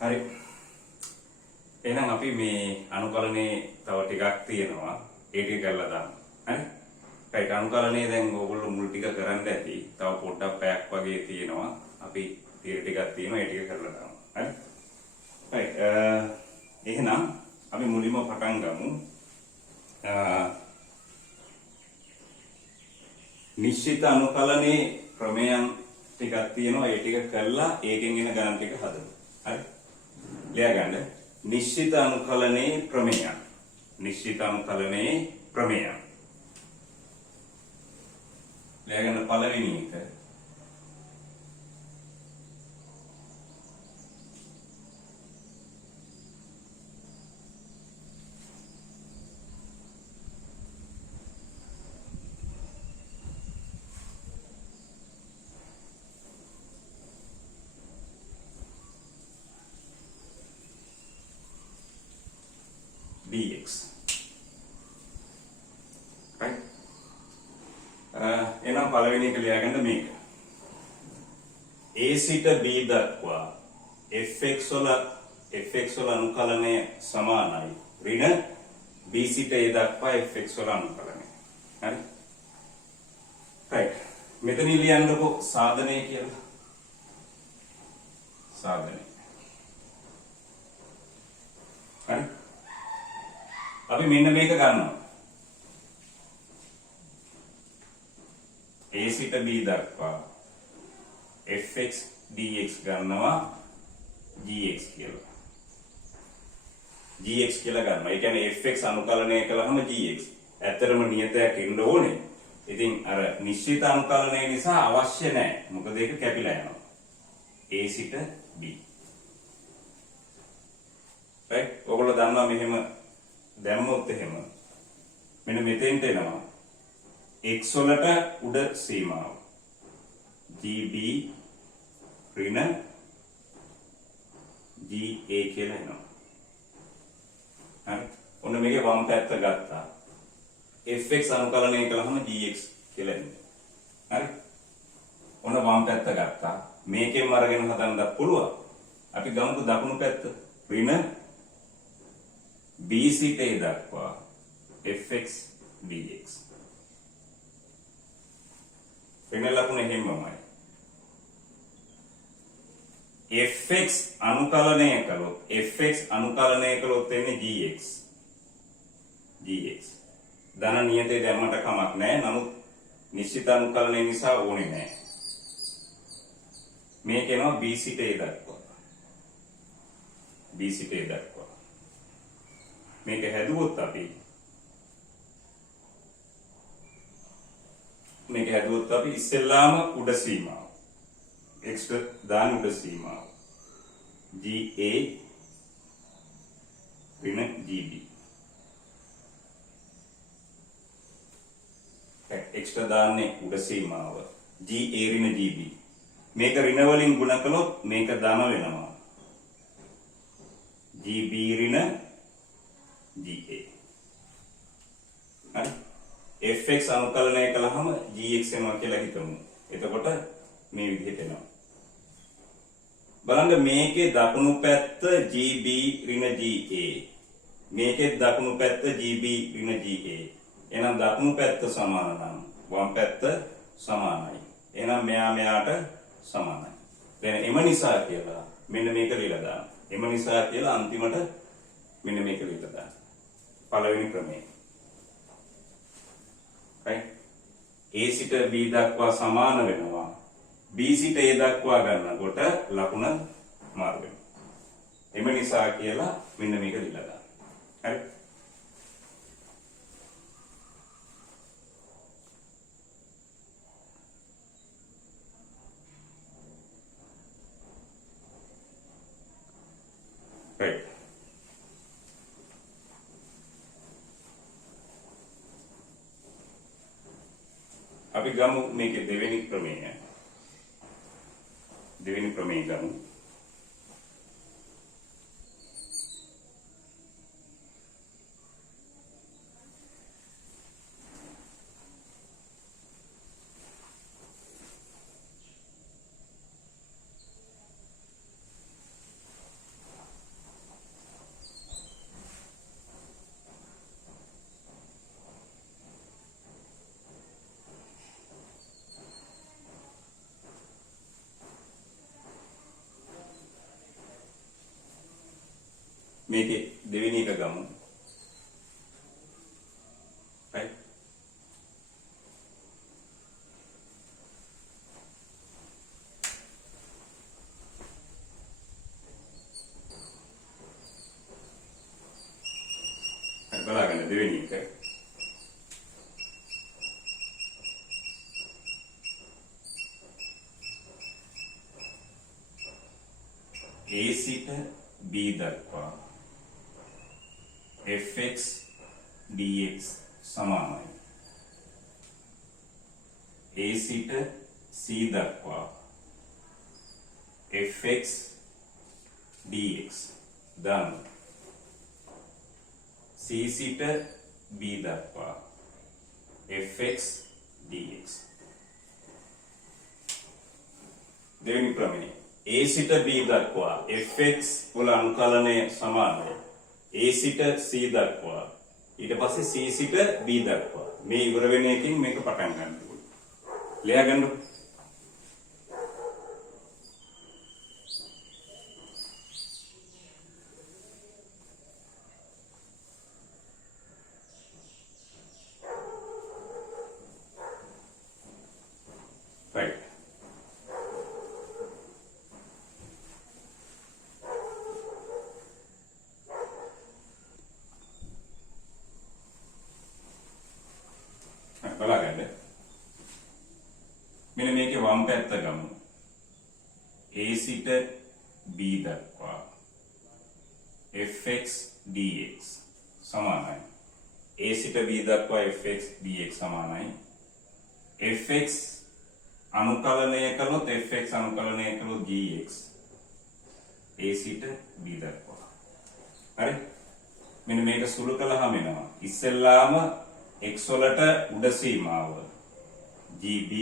හරි. එහෙනම් අපි මේ අනුකලනයේ තව ටිකක් තියෙනවා. ඒ ටික කරලා දාමු. හරි? right අනුකලනයේ දැන් ඕගොල්ලෝ මුල් ටික කරන්න ඇති. තව පොඩ්ඩක් පැයක් වගේ තියෙනවා. අපි ටික ටිකක් තියෙනවා. ඒ ටික කරලා දාමු. හරි? right එහෙනම් අපි මුලින්ම පටන් ගමු. නිශ්චිත අනුකලනයේ ක්‍රමයන් ටිකක් තියෙනවා. ඒ ටික කරලා ඒකෙන් එන ගණන් ටික හදමු. හරි? ලියා ගන්න. නිශ්චිත අනුකලනයේ ප්‍රමේය. නිශ්චිත අනුකලනයේ ප්‍රමේය. ලියා ගන්න පළවෙනි එක. dx. right එහෙනම් පළවෙනි එක ලියාගන්න මේක. a සිට b දක්වා fx වල අනුකලනය සමානයි ඍණ b සිට a දක්වා fx වල අනුකලනය. හරි? right මෙතනින් ලියන්නකො සාධනය කියලා. සාධනය. හරි? අපි මෙන්න මේක ගන්නවා. a සිට b දක්වා fx dx ගන්නවා gx කියලා. gx කියලා ගන්නවා. ඒ කියන්නේ fx අනුකලනය කළාම gx. ඇත්තටම නියතයක් ඉන්න ඕනේ. ඉතින් අර නිශ්චිත අනුකලනය නිසා අවශ්‍ය නැහැ. මොකද ඒක කැපිලා යනවා. a සිට b. right? ඔයගොල්ලෝ දන්නවා මෙහෙම දැම්මොත් එහෙම මෙන්න මෙතෙන්ට එනවා x වලට උඩ සීමාව gb ඍණ ga කියලා එනවා. හරි? ඔන්න මේකේ වම් පැත්ත ගත්තා. fx අනුකලනය කළාම gx කියලා එන්නේ. හරි? ඔන්න වම් පැත්ත ගත්තා. මේකෙන්ම අරගෙන හදන්නත් පුළුවන්. අපි ගමුකෝ දකුණු පැත්ත. ඍණ b සිට a දක්වා fx dx. ඍණ ලකුණ එහෙමමයි. fx අනුකලනය කළොත් එන්නේ gx. ධන නියතේ දැම්මට කමක් නැහැ. නමුත් නිශ්චිත අනුකලනය නිසා ඕනේ නැහැ. මේක එනවා b සිට a දක්වා. b සිට a දක්වා. මේක හැදුවොත් අපි ඉස්සෙල්ලාම උඩ සීමාව x දාන උඩ සීමාව ga ඍණ gb x දාන්නේ උඩ සීමාව ga ඍණ gb මේක ඍණ වලින් ගුණ කළොත් මේක ධන වෙනවා gb ඍණ ga. හරි? fx අනුකලනය කළාම gx එනවා කියලා හිතමු. එතකොට මේ විදිහට එනවා. බලන්න මේකේ දකුණු පැත්ත gb ඍණ ga. මේකේ දකුණු පැත්ත gb ඍණ ga. එහෙනම් දකුණු පැත්ත සමාන නම් වම් පැත්ත සමානයි. එහෙනම් මෙයාට සමානයි. දැන් එම නිසා කියලා මෙන්න මේක ලියලා දාන්න. එම නිසා කියලා අන්තිමට මෙන්න මේක ලියලා දාන්න. පළවෙනි ක්‍රමය. right? a සිට b දක්වා සමාන වෙනවා. b සිට a දක්වා ගන්නකොට ලකුණ මාරු වෙනවා. එම නිසා කියලා මෙන්න මේක ලියලා දාන්න. හරි? right. අපි ගමු මේකේ දෙවෙනි ක්‍රමය. දෙවෙනි ක්‍රමය ගමු. මේකේ දෙවෙනි එක ගමු. right හරි බලන්න දෙවෙනි එක. A සිට B දක්වා fx dx සමානයි. A සිට C දක්වා fx dx ධන C සිට B දක්වා fx dx. දෙවෙනි ප්‍රමේය A සිට B දක්වා fx වල අනුකලනය සමානයි A සිට C දක්වා ඊට පස්සේ C සිට B දක්වා. මේ ඉවර වෙන එකකින් මේක පටන් ගන්න ඕනේ. ලියා ගන්න. right බලන්න. මෙන්න මේකේ වම් පැත්ත ගමු. A සිට B දක්වා fx dx සමානයි. A සිට B දක්වා fx dx සමානයි. fx අනුකලනය කළොත් fx අනුකලනය කළොත් gx A සිට B දක්වා. හරි? මෙන්න මේක සුළු කළාම එනවා. ඉස්සෙල්ලාම x වලට උඩ සීමාව gb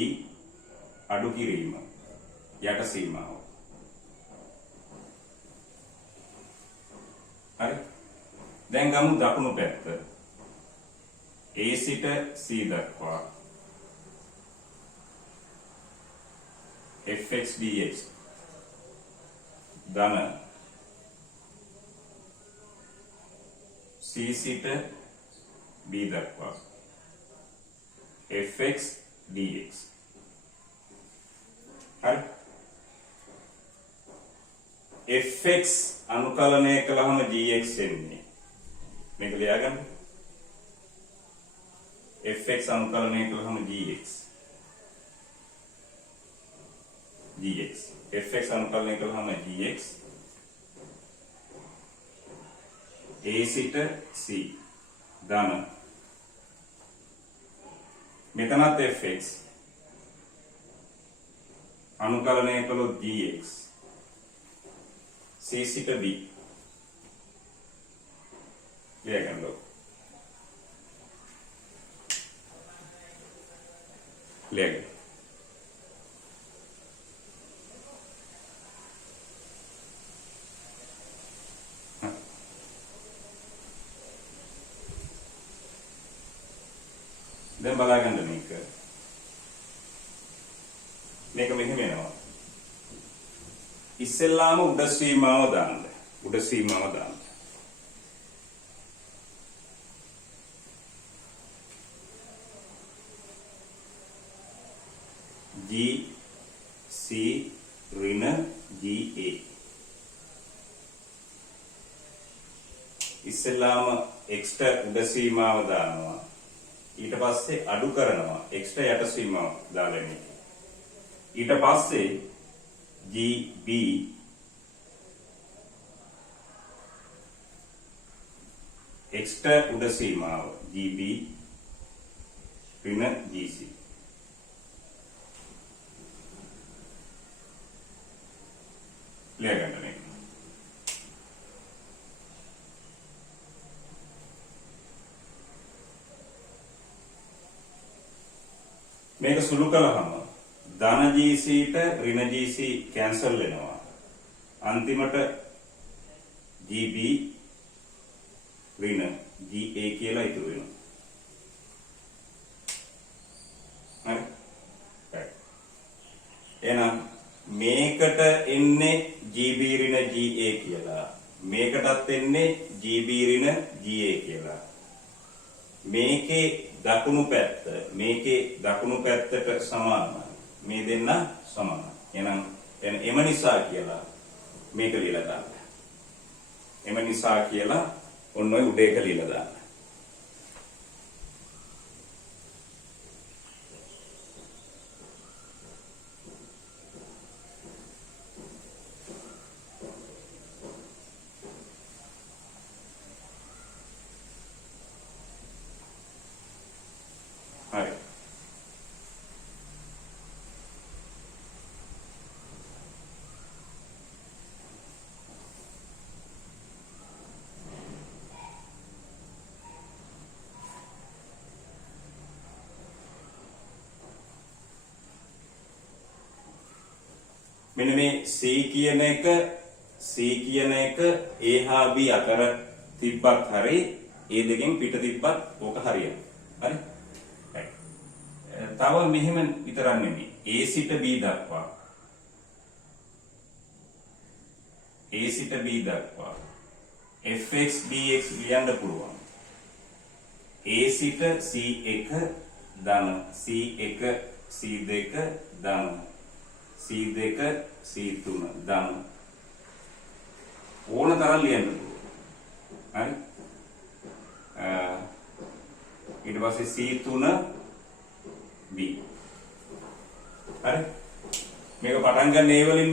අඩු කිරීම යට සීමාව. හරි? දැන් ගමු දකුණු පැත්ත. A සිට C දක්වා fx dx ධන C සිට B දක්වා fx dx. හරි? fx අනුකලනය කළාම gx එන්නේ. මේක ලියාගන්න. fx අනුකලනය කළාම gx fx අනුකලනය කළාම gx A සිට C ධන මෙතනත් fx අනුකලනය කළොත් gx C සිට B ලියගන්න. ලියගන්න. දැන් බලාගන්න මේක. මේක මෙහෙම එනවා. ඉස්සෙල්ලාම උඩ සීමාව දාන්න. උඩ සීමාව දාන්න. G C ඍණ GA. ඉස්සෙල්ලාම x ට උඩ සීමාව දානවා. ඊට පස්සේ අඩු කරනවා x ට යට සීමාව දාලා ඉන්නේ. ඊට පස්සේ GB x ට උඩ සීමාව GB ඍණ GC. ලියගන්න මේක. මේක සුළු කළාම ධන GC ට ඍණ GC කැන්සල් වෙනවා. අන්තිමට GB ඍණ GA කියලා ඉතුරු වෙනවා. හරි? එහෙනම් මේකට එන්නේ GB ඍණ GA කියලා. මේකටත් එන්නේ GB ඍණ GA කියලා. මේකේ දකුණු පැත්තට සමානයි. මේ දෙන්න සමානයි. එහෙනම් එම නිසා කියලා මේක ලියලා දාන්න. එම නිසා කියලා ඔන්න ඔය උඩ එක ලියලා දාන්න. හරි. මෙන්න මේ C කියන එක A හා B අතර තිබ්බත් හරි ඒ දෙකෙන් පිට තිබ්බත් ඕක හරියනවා. හරි? තව මෙහෙම විතරක් නෙමෙයි. A සිට B දක්වා fx dx ලියන්න පුළුවන්. A සිට C1 ධන C1 C2 ධන C2 C3 ධන ඕන තරම් ලියන්න පුළුවන්. හරි? ඊට පස්සේ C3 B. හරි? මේක පටන් ගන්න ඒ වලින්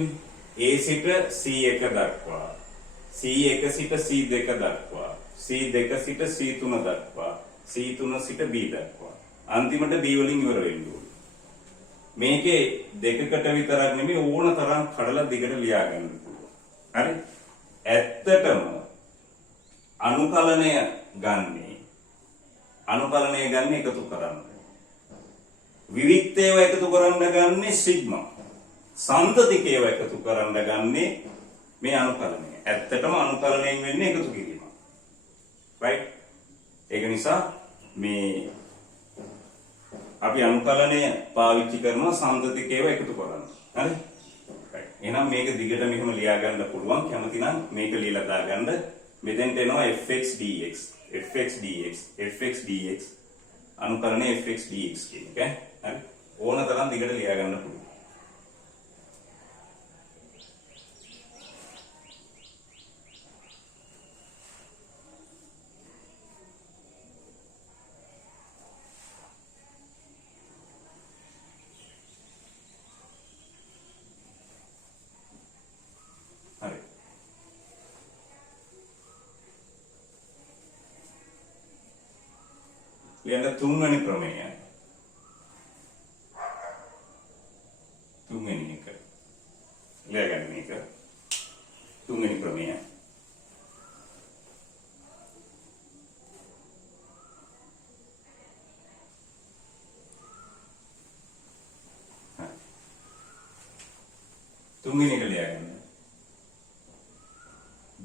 A සිට C1 දක්වා C1 සිට C2 දක්වා C2 සිට C3 දක්වා C3 සිට B දක්වා අන්තිමට B වලින් ඉවර වෙන්න ඕනේ. මේකේ දෙකකට විතරක් නෙමෙයි ඕන තරම් කඩලා දිගට ලියා ගන්න පුළුවන්. හරි? ඇත්තටම අනුකලනය ගන්න එකතු කරන්න. විවික්තේව එකතු කරන්න ගන්නේ සිග්මා. සන්තතිකේව එකතු කරන්න ගන්නේ මේ අනුකලනය. ඇත්තටම අනුකලනයෙන් වෙන්නේ එකතු කිරීම. right? ඒක නිසා මේ අපි අනුකලනය පාවිච්චි කරනවා සන්තතිකේව එකතු කරන්න. හරි? right. එහෙනම් මේක දිගට මෙහෙම ලියා ගන්න පුළුවන්. කැමති නම් මේක ලියලා දාගන්න. මෙතෙන්ට එනවා fx dx අනුකලනය fx dx කියන එක. හරි? ඕන තරම් දිගට ලියා ගන්න පුළුවන්. හරි. ලියන්න තුන්වෙනි ප්‍රමේයය. තුන්වෙනි එක. ලියගන්න මේක. තුන්වෙනි ප්‍රමේයය. තුන්වෙනි එක ලියගන්න.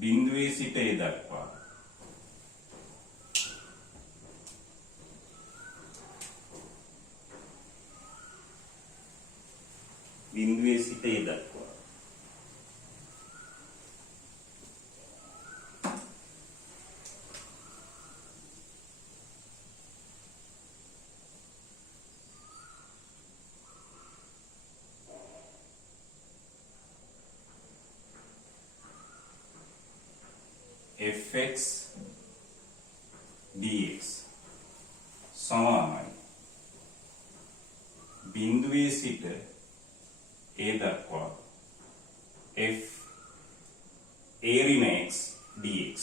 බිඳුවේ සිට A දක්වා බිඳුවේ සිට A දක්වා fx dx සමානයි බිඳුවේ සිට A දක්වා f a ඍණ x dx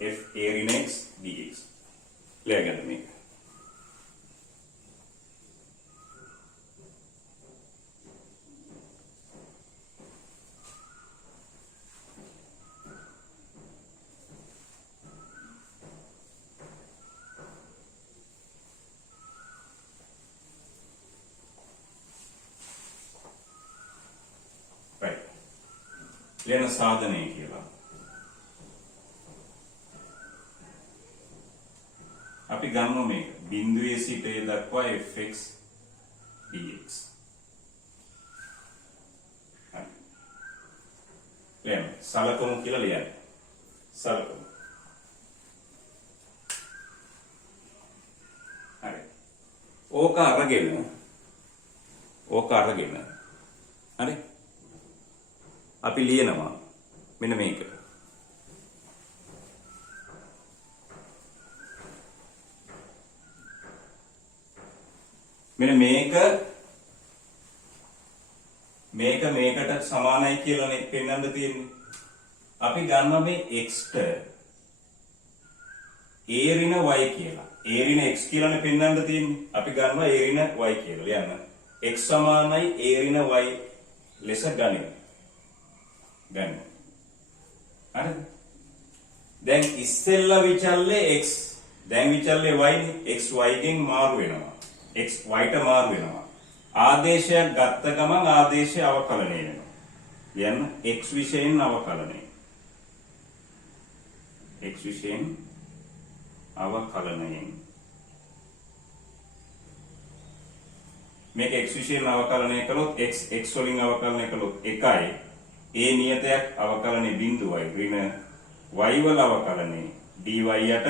f a ඍණ x dx ලියගන්න මේක. ලියන සාධනය කියලා. අපි ගන්නවා මේක. බිඳුවේ සිට A දක්වා fx dx. හරි. ලියන්න. සලකමු කියලා ලියන්න. සලකමු. හරි. ඕක අරගෙන හරි. අපි ලියනවා මෙන්න මේක. මෙන්න මේකට සමානයි කියලානේ පෙන්වන්න තියෙන්නේ. අපි ගන්නවා මේ x ට a ඍණ y කියලා. a ඍණ x කියලානේ පෙන්වන්න තියෙන්නේ. අපි ගන්නවා a ඍණ y කියලා. ලියන්න. x සමානයි a ඍණ y ලෙස ගනිමු. හරිද? දැන් ඉස්සෙල්ලා විචල්ලේ x. දැන් විචල්ලේ y නේ. x y ගෙන් මාරු වෙනවා. x y ට මාරු වෙනවා. ආදේශයක් ගත්ත ගමන් ආදේශය අවකලනය වෙනවා. ලියන්න x විශයෙන් අවකලනය. x විශයෙන් අවකලනයෙන්. මේක x විශයෙන් අවකලනය කළොත් x වලින් අවකලනය කළොත් 1යි. a නියතයක් අවකලනයේ බිඳුවයි. ඍණ y වල අවකලනයේ dy යට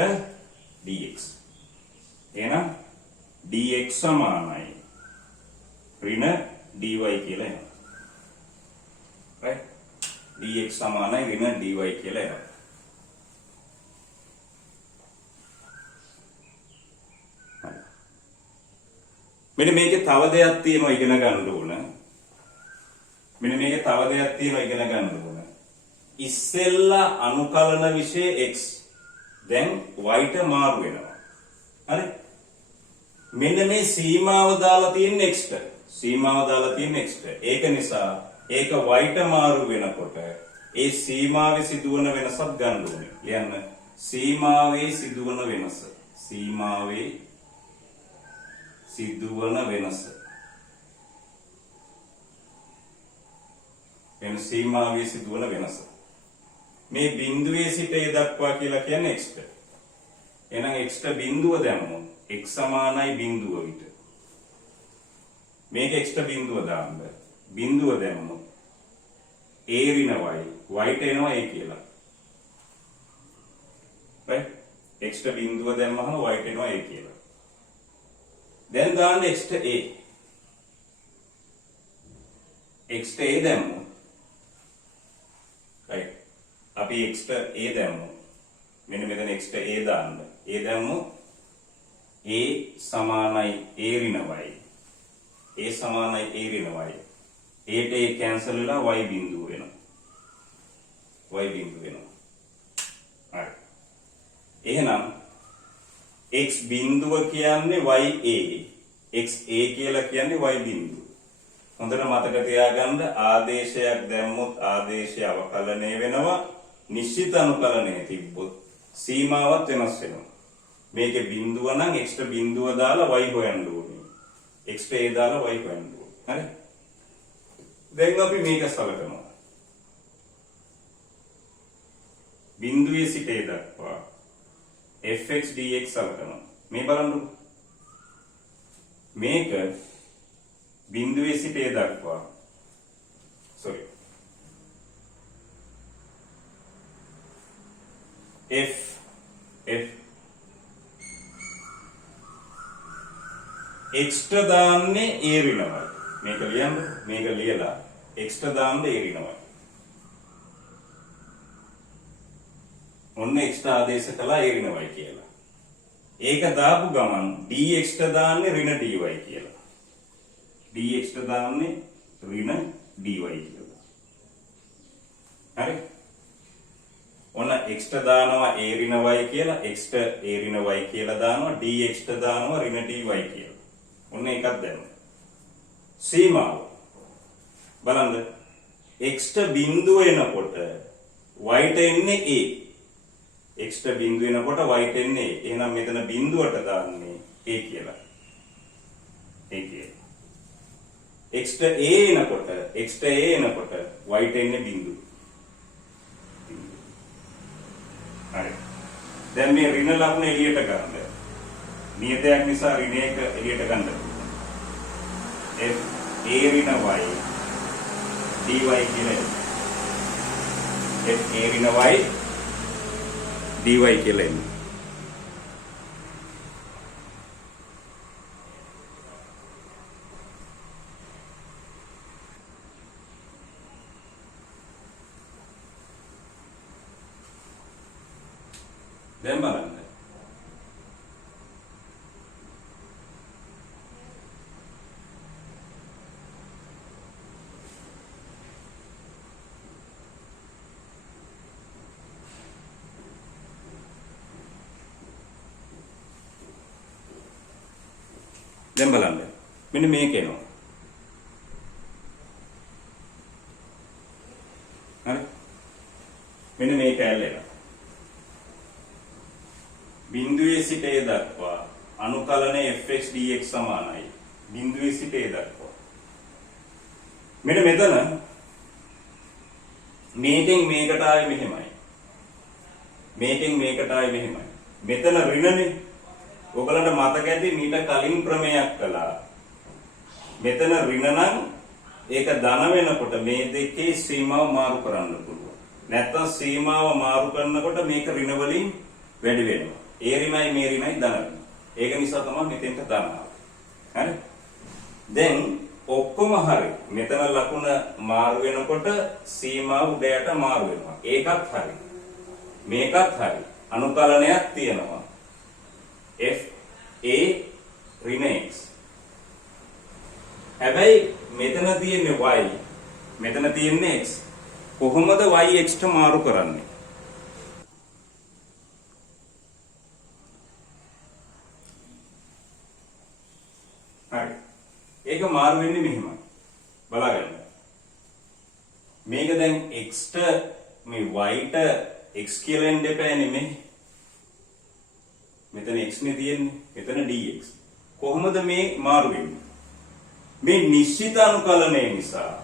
dx. එහෙනම් dx සමානයි ඍණ dy කියලා එනවා. right? dx සමානයි ඍණ dy කියලා එනවා. මෙන්න මේකේ තව දෙයක් තියෙනවා ඉගෙන ගන්න ඕන. ඉස්සෙල්ලා අනුකලන විෂය x දැන් y ට මාරු වෙනවා. හරි? මෙන්න මේ සීමාව දාලා තියෙන x ට. ඒක නිසා ඒක y ට මාරු වෙනකොට ඒ සීමාවේ සිදුවන වෙනසක් ගන්න ඕනේ. ලියන්න. සීමාවේ සිදුවන වෙනස. මේ බිඳුවේ සිට a දක්වා කියලා කියන්නේ x ට. එහෙනම් x ට බිඳුව දැම්මොත් x සමානයි බිඳුව විට. මේක x ට බිඳුව දාන්න. බිඳුව දැම්මොත් a ඍණ y ට එනවා a කියලා. right? x ට බිඳුව දැම්මහම y ට එනවා a කියලා. දැන් දාන්න x ට a. x ට a දැම්මොත් right? අපි x ට a දැම්මොත් මෙන්න මෙතන x ට a දාන්න. a දැම්මොත් a සමානයි a ඍණ y. a සමානයි a ඍණ y. a ට a කැන්සල් වෙලා y බිඳුව වෙනවා. හරි. එහෙනම් x බිඳුව කියන්නේ y a. x a කියලා කියන්නේ y බිඳුව. හොඳට මතක තියාගන්න ආදේශයක් දැම්මොත් ආදේශය අවකලනය වෙනවා. නිශ්චිත අනුකලනයේ තිබ්බොත් සීමාවත් වෙනස් වෙනවා. මේකේ බිඳුව නම් x ට බිඳුව දාලා y හොයන්න ඕනේ. x ට a දාලා y හොයන්න ඕනේ. හරි? දැන් අපි මේක සලකනවා. බිඳුවේ සිට a දක්වා fx dx සලකනවා. මේ බලන්න. මේක බිඳුවේ සිට a දක්වා f x ට දාන්නේ a ඍණ y. මේක ලියන්න. මේක ලියලා x ට දාන්නේ a ඍණ y. ඔන්න x ට ආදේශ කළා a ඍණ y කියලා. ඒක දාපු ගමන් dx ට දාන්නේ ඍණ dy කියලා. dx ට දාන්නේ ඍණ dy කියලා. හරි? ඔන්න x ට දානවා a ඍණ y කියලා, x ට a ඍණ y කියලා දානවා, dx ට දානවා ඍණ dy කියලා. ඔන්න එකක් දැම්මා. සීමාව බලන්න. x ට බිඳුව එනකොට y ට එන්නේ a. x ට බිඳුව එනකොට y ට එන්නේ a. එහෙනම් මෙතන බිඳුවට දාන්නේ a කියලා. x ට a එනකොට y ට එන්නේ බිඳුව. හරි. දැන් මේ ඍණ ලකුණ එළියට ගන්න. නියතයක් නිසා ඍණයක එළියට ගන්න. f a ඍණ y dy කියලා. a ඍණ y dy කියලා එන්නේ. දැන් බලන්න. දැන් බලන්න. මෙන්න මේක එනවා. හරි? මෙන්න මේ කැලේ එනවා. බිඳුවේ සිට ඒ දක්වා අනුකලනය fx dx සමානයි. බිඳුවේ සිට ඒ දක්වා. මෙන්න මෙතන මේකෙන් මේකට ආවේ මෙහෙමයි. මේකෙන් මේකට ආවේ මෙහෙමයි. මෙතන ඍණනේ. ඔයගලන්ට මතක ඇති මීට කලින් ක්‍රමයක් කළා. මෙතන ඍණ නම් ඒක ධන වෙනකොට මේ දෙකේ සීමාව මාරු කරන්න පුළුවන්. නැත්නම් සීමාව මාරු කරනකොට මේක ඍණ වලින් වැඩි වෙනවා. ඒ ඍණයි මේ ඍණයි ධන වෙනවා. ඒක නිසා තමයි මෙතෙන්ට ධන ආවේ. හරි? දැන් ඔක්කොම හරි. මෙතන ලකුණ මාරු වෙනකොට සීමාව උඩයට මාරු වෙනවා. ඒකත් හරි. මේකත් හරි. අනුකලනයක් තියෙනවා. f a ඍණ x. හැබැයි මෙතන තියෙන්නේ y, මෙතන තියෙන්නේ x. කොහොමද y x ට මාරු කරන්නේ? හරි. ඒක මාරු වෙන්නේ මෙහෙමයි. බලාගන්න. මේක දැන් x ට මේ y ට x කියලා එන්න එපා නෙමෙයි. මෙතන x නේ තියෙන්නේ. මෙතන dx. කොහොමද මේ මාරු වෙන්නේ? මේ නිශ්චිත අනුකලනය නිසා.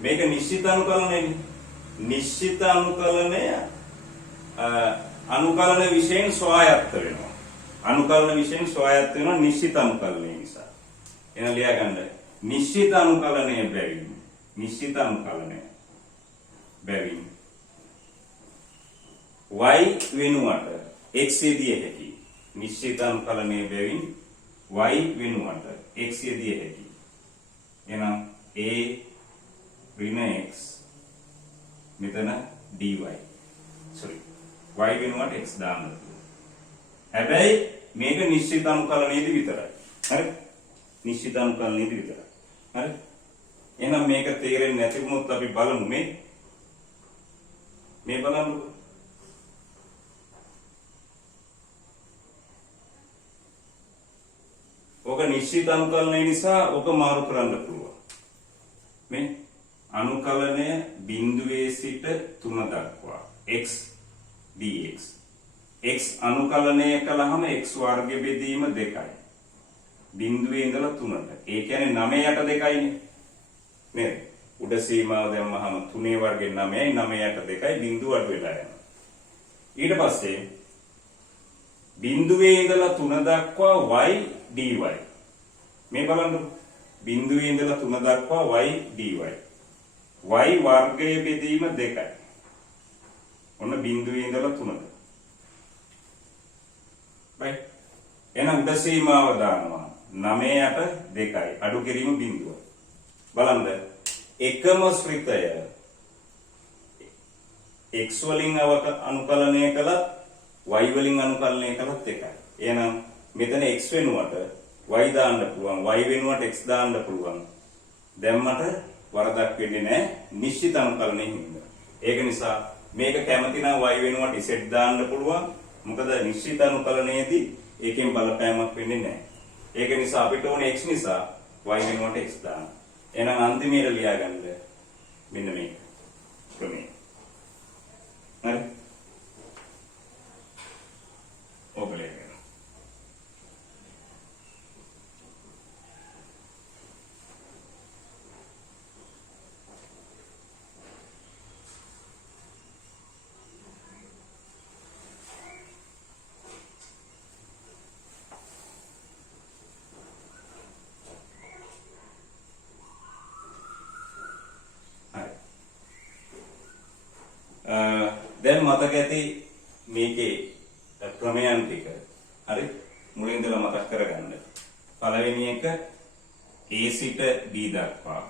මේක නිශ්චිත අනුකලනයනේ. නිශ්චිත අනුකලනය අනුකලන විශේෂයෙන් ස්වායත්ත වෙනවා. අනුකලන විශේෂයෙන් ස්වායත්ත වෙනවා නිශ්චිත අනුකලනය නිසා. එන ලියා ගන්න. නිශ්චිත අනුකලනය බැවින්. නිශ්චිත අනුකලනය බැවින් y වෙනුවට x යෙදිය හැකි. නිශ්චිත අනුකලනය බැවින් y වෙනුවට x යෙදිය හැකි. එහෙනම් a ඍණ x මෙතන dy. sorry y වෙනුවට x දාන්න. හැබැයි මේක නිශ්චිත අනුකලනයේදී විතරයි. හරි? නිශ්චිත අනුකලනයේදී විතරයි. හරි? එහෙනම් මේක තේරෙන්නේ නැති වුණොත් අපි බලමු මේ බලන්නකො. ඕක නිශ්චිත අනුකලනය නිසා ඕක මාරු කරන්න පුළුවන්. මේ අනුකලනය බිඳුවේ සිට 3 දක්වා x dx. x අනුකලනය කළාම x වර්ග බෙදීම 2යි. බිඳුවේ ඉඳලා 3ට. ඒ කියන්නේ 9යට 2යිනේ. නේද? උඩ සීමාව දැම්මහම 3 වර්ගෙන් 9යි 9යට 2යි බිඳුව අඩු වෙලා යනවා. ඊට පස්සේ බිඳුවේ ඉඳලා 3 දක්වා y dy. මේ බලන්න. බිඳුවේ ඉඳලා 3 දක්වා y dy. y වර්ගය බෙදීම 2යි. ඔන්න බිඳුවේ ඉඳලා 3ට. right? එන උඩ සීමාව දානවා 9ට 2යි. අඩු කිරීම බිඳුව. බලන්න. එකම ශ්‍රිතය x වලින් අනුකලනය කළත් y වලින් අනුකලනය කළත් එකයි. එහෙනම් මෙතන x වෙනුවට y දාන්න පුළුවන්, y වෙනුවට x දාන්න පුළුවන්. දැම්මට වරදක් වෙන්නේ නැහැ නිශ්චිත අනුකලනයේ හින්දා. ඒක නිසා මේක කැමති නම් y වෙනුවට z දාන්න පුළුවන්. මොකද නිශ්චිත අනුකලනයේදී ඒකෙන් බලපෑමක් වෙන්නේ නැහැ. ඒක නිසා අපිට ඕනේ x නිසා y වෙනුවට x දාන්න. එහෙනම් අන්තිමේට ලියා ගන්න මෙන්න මේක. ක්‍රමය. හරි? ඔබලේ දැන් මතක ඇති මේකේ ප්‍රමේයන් ටික. හරි? මුලින් ඉඳලා මතක් කරගන්න. පළවෙනි එක a සිට b දක්වා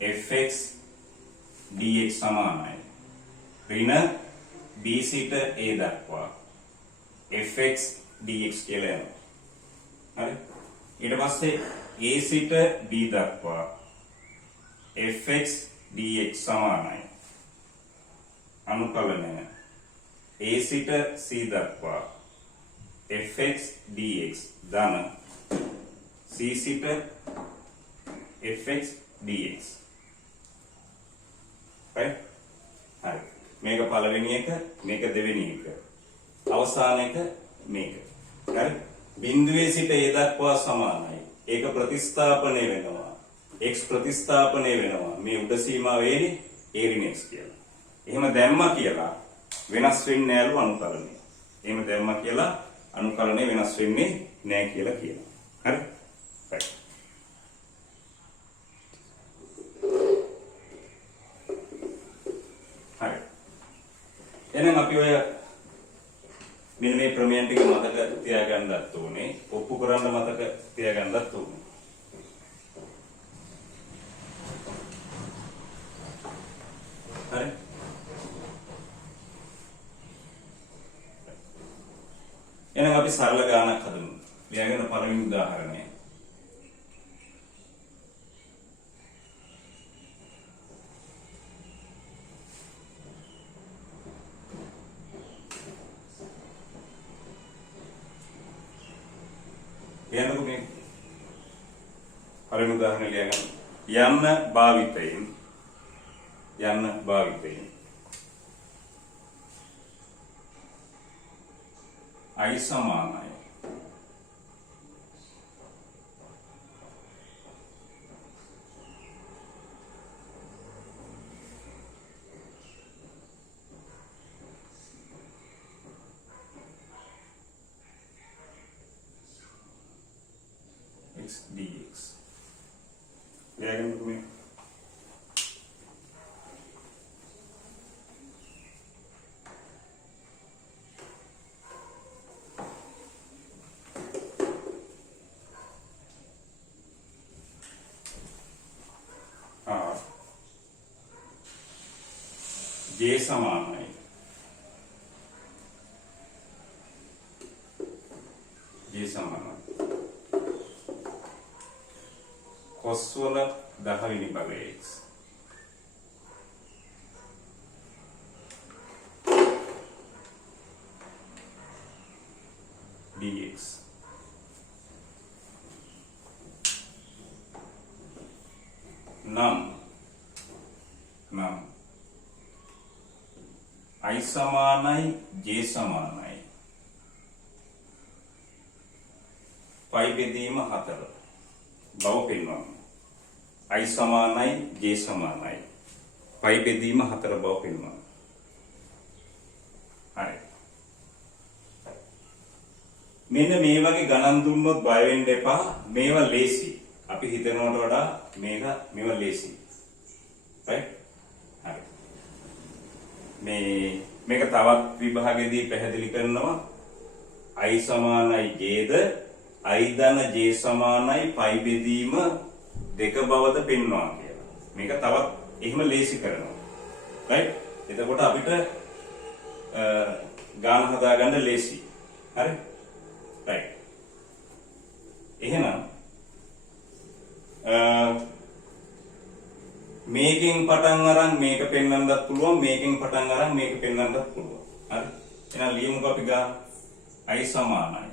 fx dx සමානයි. ඍණ b සිට a දක්වා fx dx කියලා යනවා. හරි? ඊට පස්සේ a සිට b දක්වා fx dx සමානයි. අනුකලනය a සිට c දක්වා fx dx ධන c සිට fx dx. right? හරි. මේක පළවෙනි එක, මේක දෙවෙනි එක. අවසාන එක මේක. හරි? බිඳුවේ සිට a දක්වා සමානයි. ඒක ප්‍රතිස්ථාපනය වෙනවා. x ප්‍රතිස්ථාපනය වෙනවා. මේ උඩ සීමාව වෙන්නේ a ඍණ x කියලා. එහෙම දැම්මා කියලා වෙනස් වෙන්නේ නැලු අනුකලනය. එහෙම දැම්මා කියලා අනුකලනය වෙනස් වෙන්නේ නැහැ කියලා කියනවා. හරි? right. හරි. එහෙනම් අපි ඔය මෙන්න මේ ප්‍රමේයන් ටික මතක තියාගන්නත් ඕනේ. ඔප්පු කරන්න මතක තියාගන්නත් ඕනේ. හරි? එහෙනම් අපි සරල ගානක් හදමු. ලියාගෙන පළවෙනි උදාහරණය. ලියන්නකො මේ පළවෙනි උදාහරණය ලියාගන්න. යන්න භාවිතයෙන් I සමානයි x dx. ලියාගන්නකො මේ j සමානයි cos වල 10 වෙනි භගය x. dx. නම් I සමානයි j සමානයි පයි බෙදීම 4 බව පෙන්වන්න. I සමානයි j සමානයි පයි බෙදීම 4 බව පෙන්වන්න. හරි. මෙන්න මේ වගේ ගණන් දුන්නොත් බය වෙන්න එපා. මේවා ලේසි. අපි හිතනවට වඩා මේවා ලේසි. right? හරි. මේක තවත් විභාගෙදී පැහැදිලි කරනවා I සමානයි jද I ධන j සමානයි පයි බෙදීම 2 බවද පෙන්වනවා කියලා. මේක තවත් එහෙම ලේසි කරනවා. right? එතකොට අපිට ගාන හදාගන්න ලේසි. හරි? right. එහෙනම් මේකෙන් පටන් අරන් මේක පෙන්වන්නත් පුළුවන්, මේකෙන් පටන් අරන් මේක පෙන්වන්නත් පුළුවන්. හරි? එහෙනම් ලියමුකෝ අපි ගන්න I සමානයි.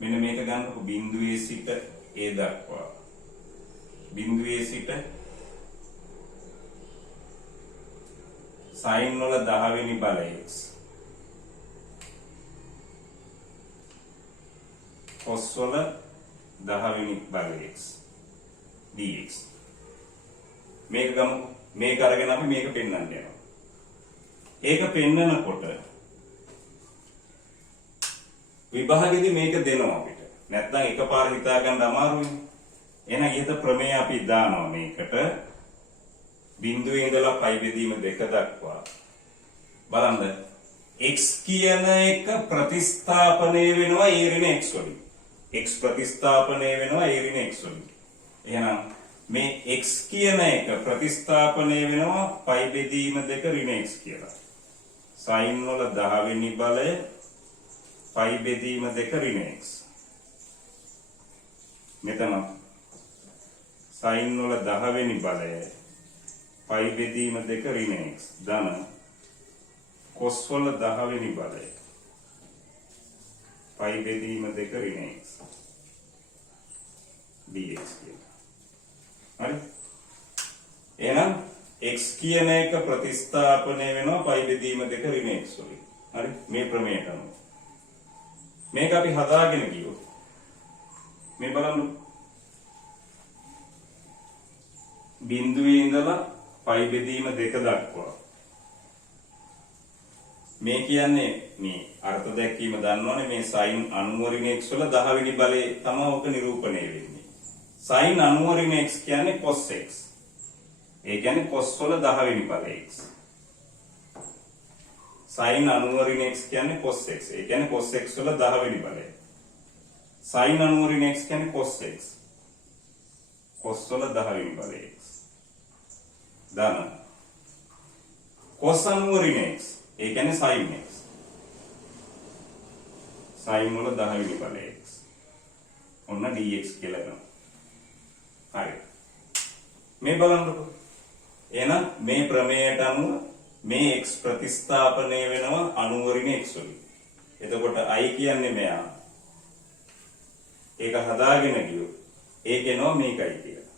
මෙන්න මේක ගන්නකො බිඳුවේ සිට a දක්වා. බිඳුවේ සිට sin වල 10 වෙනි බල x. cos වල 10 වෙනි බල x dx. මේක ගමු. මේක අරගෙන අපි මේක පෙන්වන්න යනවා. ඒක පෙන්වනකොට විභාගෙදී මේක දෙනවා අපිට. නැත්නම් එකපාර හිතා ගන්න අමාරුයි. එහෙනම් ඊට ප්‍රමේය අපි දානවා මේකට. බිඳුවේ ඉඳලා පයි බෙදීම 2 දක්වා බලන්න x කියන එක ප්‍රතිස්ථාපනය වෙනවා a ඍණ x වලින්. x ප්‍රතිස්ථාපනය වෙනවා a ඍණ x වලින්. එහෙනම් මේ x කියන එක ප්‍රතිස්ථාපනය වෙනවා π බෙදීම 2 ඍණ x කියලා. sin වල 10 වෙනි බලය π බෙදීම 2 ඍණ x. මෙතන sin වල 10 වෙනි බලය π බෙදීම 2 ඍණ x ධන cos වල 10 වෙනි බලය π බෙදීම 2 ඍණ x dx කියලා. හරි? එහෙනම් x කියන එක ප්‍රතිස්ථාපනය වෙනවා π බෙදීම 2 ඍණ x වලින්. හරි? මේ ප්‍රමේයට අනුව. මේක අපි හදාගෙන ගියොත් මේ බලන්න බිඳුවේ ඉඳලා π බෙදීම 2 දක්වා මේ කියන්නේ මේ අර්ථ දැක්වීම දන්නවනේ මේ sin 90 ඍණ x වල 10 වෙනි බලය තමයි ඔක නිරූපණය වෙන්නේ. sin 90 ඍණ x කියන්නේ cos x. ඒ කියන්නේ cos වල 10 වෙනි බලය x. sin 90 ඍණ x කියන්නේ cos x. ඒ කියන්නේ cos x වල 10 වෙනි බලය. sin 90 ඍණ x කියන්නේ cos x. cos වල 10 වෙනි බලය x. ධන cos 90 ඍණ x ඒ කියන්නේ sin x. sin වල 10 වෙනි බලය x. ඔන්න dx කියලා ගන්න. හරි. මේ බලන්නකො. එහෙනම් මේ ප්‍රමේයයට අනුව මේ x ප්‍රතිස්ථාපනය වෙනවා 90 ඍණ x වලින්. එතකොට i කියන්නේ මෙයා. ඒක හදාගෙන ගියොත් ඒක එනවා මේකයි කියලා.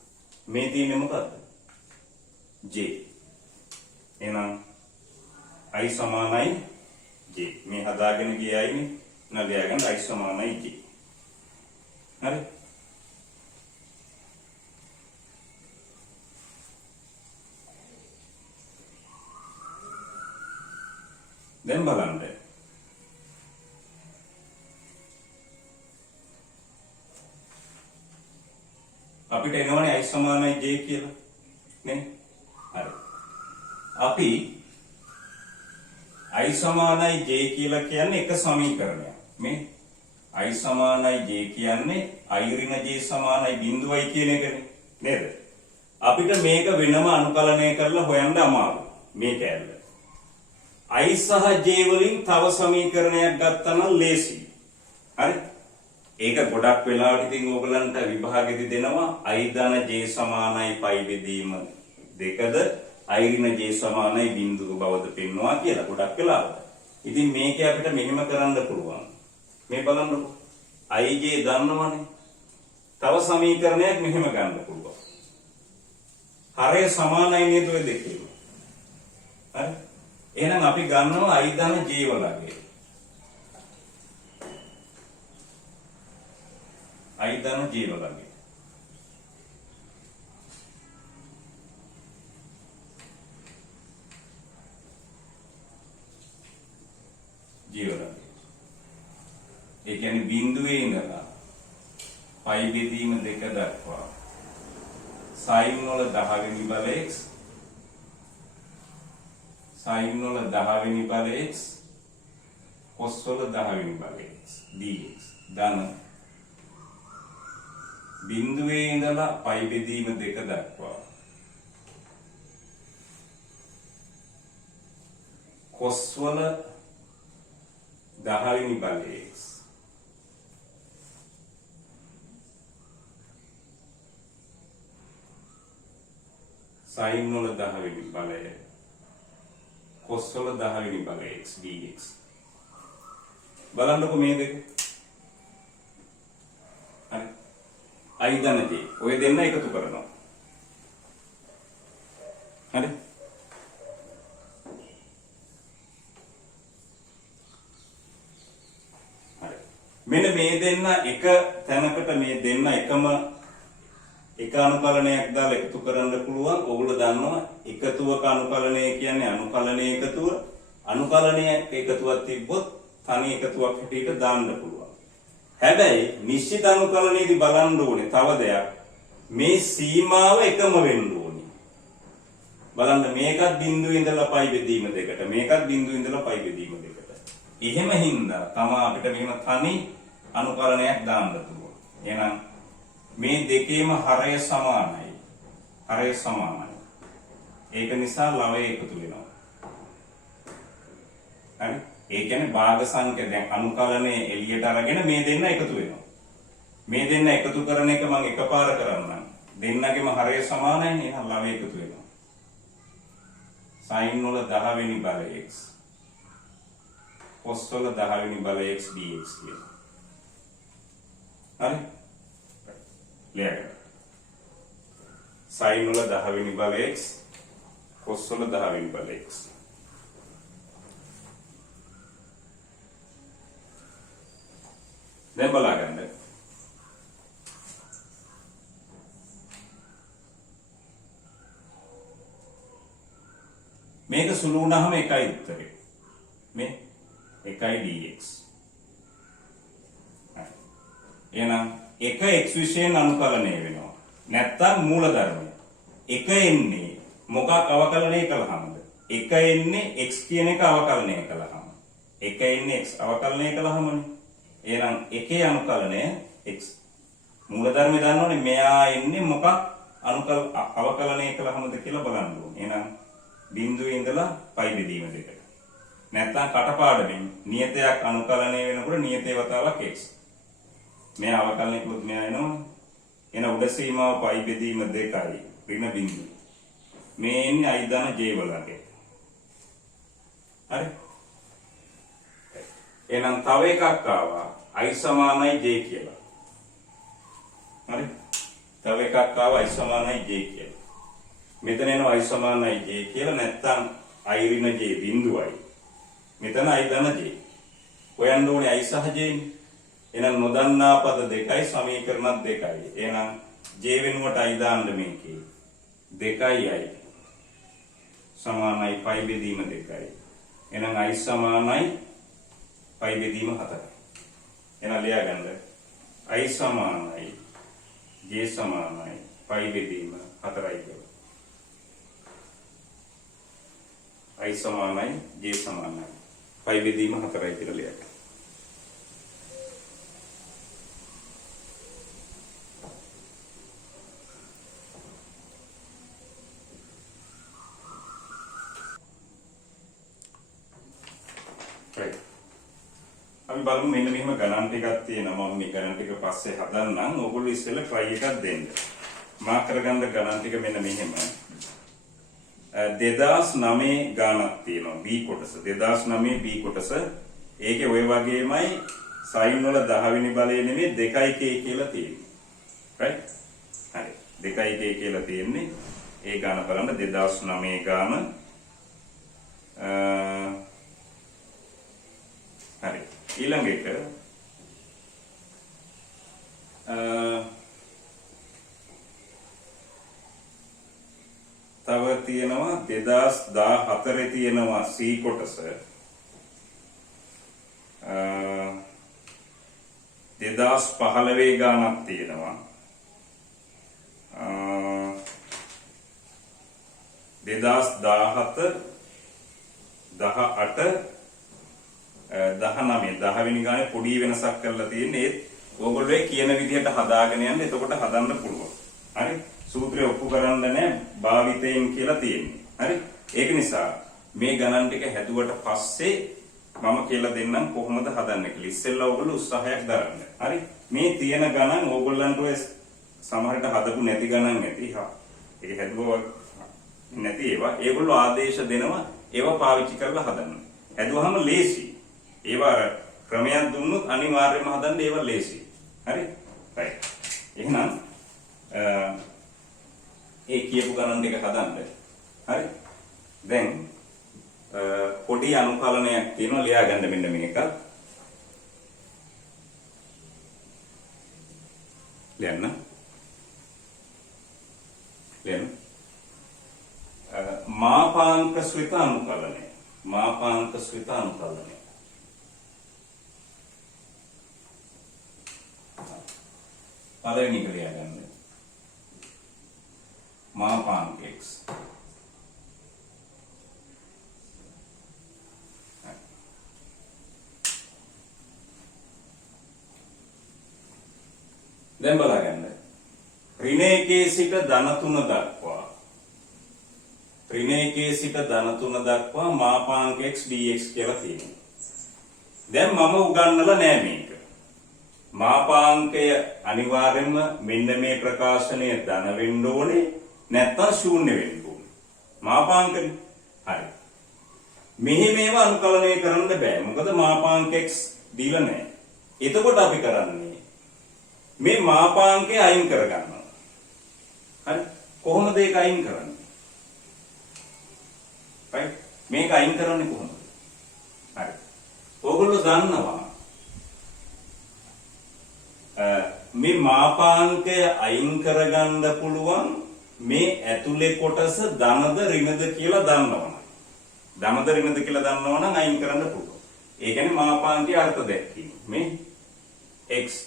මේ තියෙන්නේ මොකද්ද? j. එහෙනම් i සමානයි j. මේ හදාගෙන ගියයිනේ නගයාගෙන i සමානයි j. හරි? දැන් බලන්න. අපිට එනවනේ i සමානයි j කියලා. නේ? හරි. අපි i සමානයි j කියලා කියන්නේ එක සමීකරණයක්. මේ i සමානයි j කියන්නේ i ඍණ j සමානයි බිඳුවයි කියන එකනේ. නේද? අපිට මේක වෙනම අනුකලනය කරලා හොයන්න අමාරුයි. මේ කැලල. i සහ j වලින් තව සමීකරණයක් ගත්තා නම් ලේසියි. හරි? ඒක ගොඩක් වෙලාවට ඉතින් ඕගලන්ට විභාගෙදි දෙනවා i ධන j සමානයි π බෙදීම 2ද i ඍණ j සමානයි බිඳුව බවද පෙන්වනවා කියලා ගොඩක් වෙලාවට. ඉතින් මේක අපිට මෙහෙම කරන්න පුළුවන්. මේ බලන්නකො. i j දන්නවනේ. තව සමීකරණයක් මෙහෙම ගන්න පුළුවන්. හරය සමානයි නේද ඔය දෙකේම. හරි? එහෙනම් අපි ගන්නවා i ධන j වලගේ. i ධන j වලගේ. j වලගේ. ඒ කියන්නේ බිඳුවේ ඉඳලා π බෙදීම 2 දක්වා sin වල 10 වෙනි බල x sin වල 10 වෙනි බල x cos වල 10 වෙනි බල x dx ධන බිඳුවේ ඉඳලා π බෙදීම 2 දක්වා cos වල 10 වෙනි බල x sin වල 10 වෙනි බලය cos වල 10 වෙනි බලය x dx බලන්නකො මේ දෙක. හරි. i ධන j ඔය දෙන්න එකතු කරනවා. හරි. හරි. මෙන්න මේ දෙන්න එක තැනකට මේ දෙන්න එකම එක අනුකලනයක් දාලා එකතු කරන්න පුළුවන්. ඔයගොල්ලෝ දන්නවා එකතුවක අනුකලනය කියන්නේ අනුකලනයේ එකතුව. අනුකලනයේ එකතුවක් තිබ්බොත් තනි එකතුවක් හැටියට දාන්න පුළුවන්. හැබැයි නිශ්චිත අනුකලනයේදී බලන්න ඕනේ තව දෙයක්. මේ සීමාව එකම වෙන්න ඕනේ. බලන්න මේකත් බිඳුව ඉඳලා පයි බෙදීම දෙකට මේකත් බිඳුව ඉඳලා පයි බෙදීම දෙකට. එහෙම හින්දා තමයි අපිට මෙහෙම තනි අනුකලනයක් දාන්න පුළුවන්. එහෙනම් මේ දෙකේම හරය සමානයි. හරය සමානයි. ඒක නිසා ලවය එකතු වෙනවා. හරි? ඒ කියන්නේ භාග සංඛ්‍යා දැන් අනුකලනයේ එළියට අරගෙන මේ දෙන්න එකතු වෙනවා. මේ දෙන්න එකතු කරන එක මම එකපාර කරන්නම්. දෙන්නගේම හරය සමානයි. එහෙනම් ලවය එකතු වෙනවා. sin වල 10 වෙනි බල x cos වල 10 වෙනි බල x dx කියලා. හරි? ලියන්න. sin වල 10 වෙනි බල x cos වල 10 වෙනි බල x. දැන් බලන්න. මේක සුළු වුණාම එකයි උත්තරේ. මේ 1 dx. එහෙනම් 1 x විශේෂයෙන් අනුකලනය වෙනවා. නැත්තම් මූලධර්මය. 1 එන්නේ මොකක් අවකලනය කළාමද? 1 එන්නේ x කියන එක අවකලනය කළාම. 1 එන්නේ x අවකලනය කළාමනේ. එහෙනම් 1 අනුකලනය x. මූලධර්මය දන්නවනේ මෙයා එන්නේ මොකක් අවකලනය කළාමද කියලා බලන්න ඕනේ. එහෙනම් බිඳුවේ ඉඳලා පයි බෙදීම දෙකට. නැත්තම් කටපාඩමින් නියතයක් අනුකලනය වෙනකොට නියතේ වතාවක් x. මේ අවකලනය කළොත් මෙයා එනවා. එන උඩ සීමාව පයි බෙදීම 2යි ඍණ බිඳුව. මේ එන්නේ i ධන j වලගේ. හරි? එහෙනම් තව එකක් ආවා i සමානයි j කියලා. හරි? තව එකක් ආවා i සමානයි j කියලා. මෙතන එනවා i සමානයි j කියලා නැත්තම් i ඍණ j බිඳුවයි. මෙතන i ධන j. හොයන්න ඕනේ i සහ j නේ. එහෙනම් නොදන්නා පද දෙකයි සමීකරණ දෙකයි. එහෙනම් j වෙනුවට i දාන්න මේකේ. 2i සමානයි පයි බෙදීම 2යි. එහෙනම් i සමානයි පයි බෙදීම 4යි. එහෙනම් ලියා ගන්න. i සමානයි j සමානයි පයි බෙදීම 4යි කියලා. i සමානයි j සමානයි පයි බෙදීම 4යි කියලා ලියා ගන්න. අපි බලමු මෙන්න මෙහෙම ගණන් ටිකක් තියෙනවා. මම මේ ගණන් ටික පස්සේ හදන්නම්. ඕගොල්ලෝ ඉස්සෙල්ලා try එකක් දෙන්න. මාක් කරගන්න ගණන් ටික මෙන්න මෙහෙම. 2009 ගණනක් තියෙනවා B කොටස. 2009 B කොටස. ඒකේ ওই වගේමයි sin වල 10 වෙනි බලය නෙමෙයි 2k කියලා තියෙන්නේ. right? හරි. 2k කියලා තියෙන්නේ. ඒ ගණන බලන්න 2009 ගණන හරි. ඊළඟ එක තව තියෙනවා 2014 තියෙනවා C කොටස 2015 ගානක් තියෙනවා 2017 18 19 10 වෙනි ගානේ පොඩි වෙනසක් කරලා තියෙන්නේ ඒත් ඕගොල්ලෝ කියන විදිහට හදාගෙන යන්න එතකොට හදන්න පුළුවන්. හරි? සූත්‍රය ඔප්පු කරන්න නැහැ භාවිතයෙන් කියලා තියෙන්නේ. හරි? ඒක නිසා මේ ගණන් ටික හැදුවට පස්සේ මම කියලා දෙන්නම් කොහොමද හදන්නේ කියලා. ඉස්සෙල්ලා ඕගොල්ලෝ උත්සාහයක් දරන්න. හරි? මේ තියෙන ගණන් ඕගොල්ලන්ට ඔය සමහරට හදපු නැති ගණන් ඇති. ඒක හැදුවා නැති ඒවා ඒගොල්ලෝ ආදේශ දෙනවා ඒවා පාවිච්චි කරලා හදන්න. හැදුවාම ලේසි. ඒවා ක්‍රමයක් දුන්නොත් අනිවාර්යයෙන්ම හදන්න ඒවා ලේසි. හරි? right. එහෙනම් ඒ කියපු ගණන් ටික හදන්න. හරි? දැන් පොඩි අනුකලනයක් තියෙනවා ලියා ගන්න මෙන්න මේක. ලියන්න. මාපාංක ස්විත අනුකලනය. මාපාංක ස්විත අනුකලනය. පළවෙනි එක ලියා ගන්න. මාපාංක x දැන් බලගන්න. ඍණ 1 සිට ධන 3 දක්වා. ඍණ 1 සිට ධන 3 දක්වා මාපාංක x dx කියලා තියෙනවා. දැන් මම උගන්වලා නෑ මේක. මාපාංකය අනිවාර්යයෙන්ම මෙන්න මේ ප්‍රකාශනය ධන වෙන්න ඕනේ නැත්නම් ශූන්‍ය වෙන්න ඕනේ. මාපාංකනේ. හරි. මෙහි මේවා අනුකලනය කරන්න බෑ. මොකද මාපාංක x දීලා නැහැ. එතකොට අපි කරන්නේ මේ මාපාංකය අයින් කරගන්නවා. හරි. කොහොමද ඒක අයින් කරන්නේ? right? මේක අයින් කරන්නේ කොහොමද? හරි. ඕගොල්ලෝ දන්නවා මේ මාපාංකය අයින් කරගන්න පුළුවන් මේ ඇතුලේ කොටස ධනද ඍණද කියලා දන්නවනම්. ධනද ඍණද කියලා දන්නවනම් අයින් කරන්න පුළුවන්. ඒ කියන්නේ මාපාංකයේ අර්ථ දැක්වීම. මේ x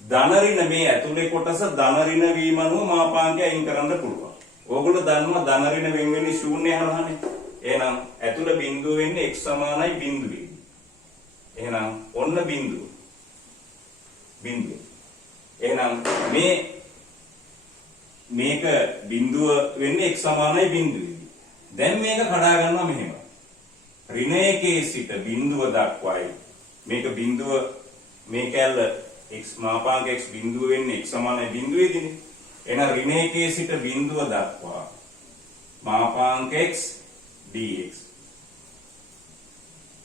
ධන ඍණ මේ ඇතුලේ කොටස ධන ඍණ වීම අනුව මාපාංකය අයින් කරන්න පුළුවන්. ඕගොල්ලෝ දන්නවා ධන ඍණ වෙන වෙන්නේ ශූන්‍ය හරහානේ. එහෙනම් ඇතුළ බිඳුව වෙන්නේ x සමානයි බිඳුවේ. එහෙනම් ඔන්න බිඳුව. බිඳුව. එහෙනම් මේක බිඳුව වෙන්නේ x සමානයි බිඳුවේ. දැන් මේක කඩා ගන්නවා මෙහෙම. ඍණ 1 සිට බිඳුව දක්වායි මේක බිඳුව මේ කැල්ල x මාපාංක x බිඳුව වෙන්නේ x සමානයි බිඳුවේදීනේ. එහෙනම් ඍණ 1 සිට බිඳුව දක්වා මාපාංක x dx.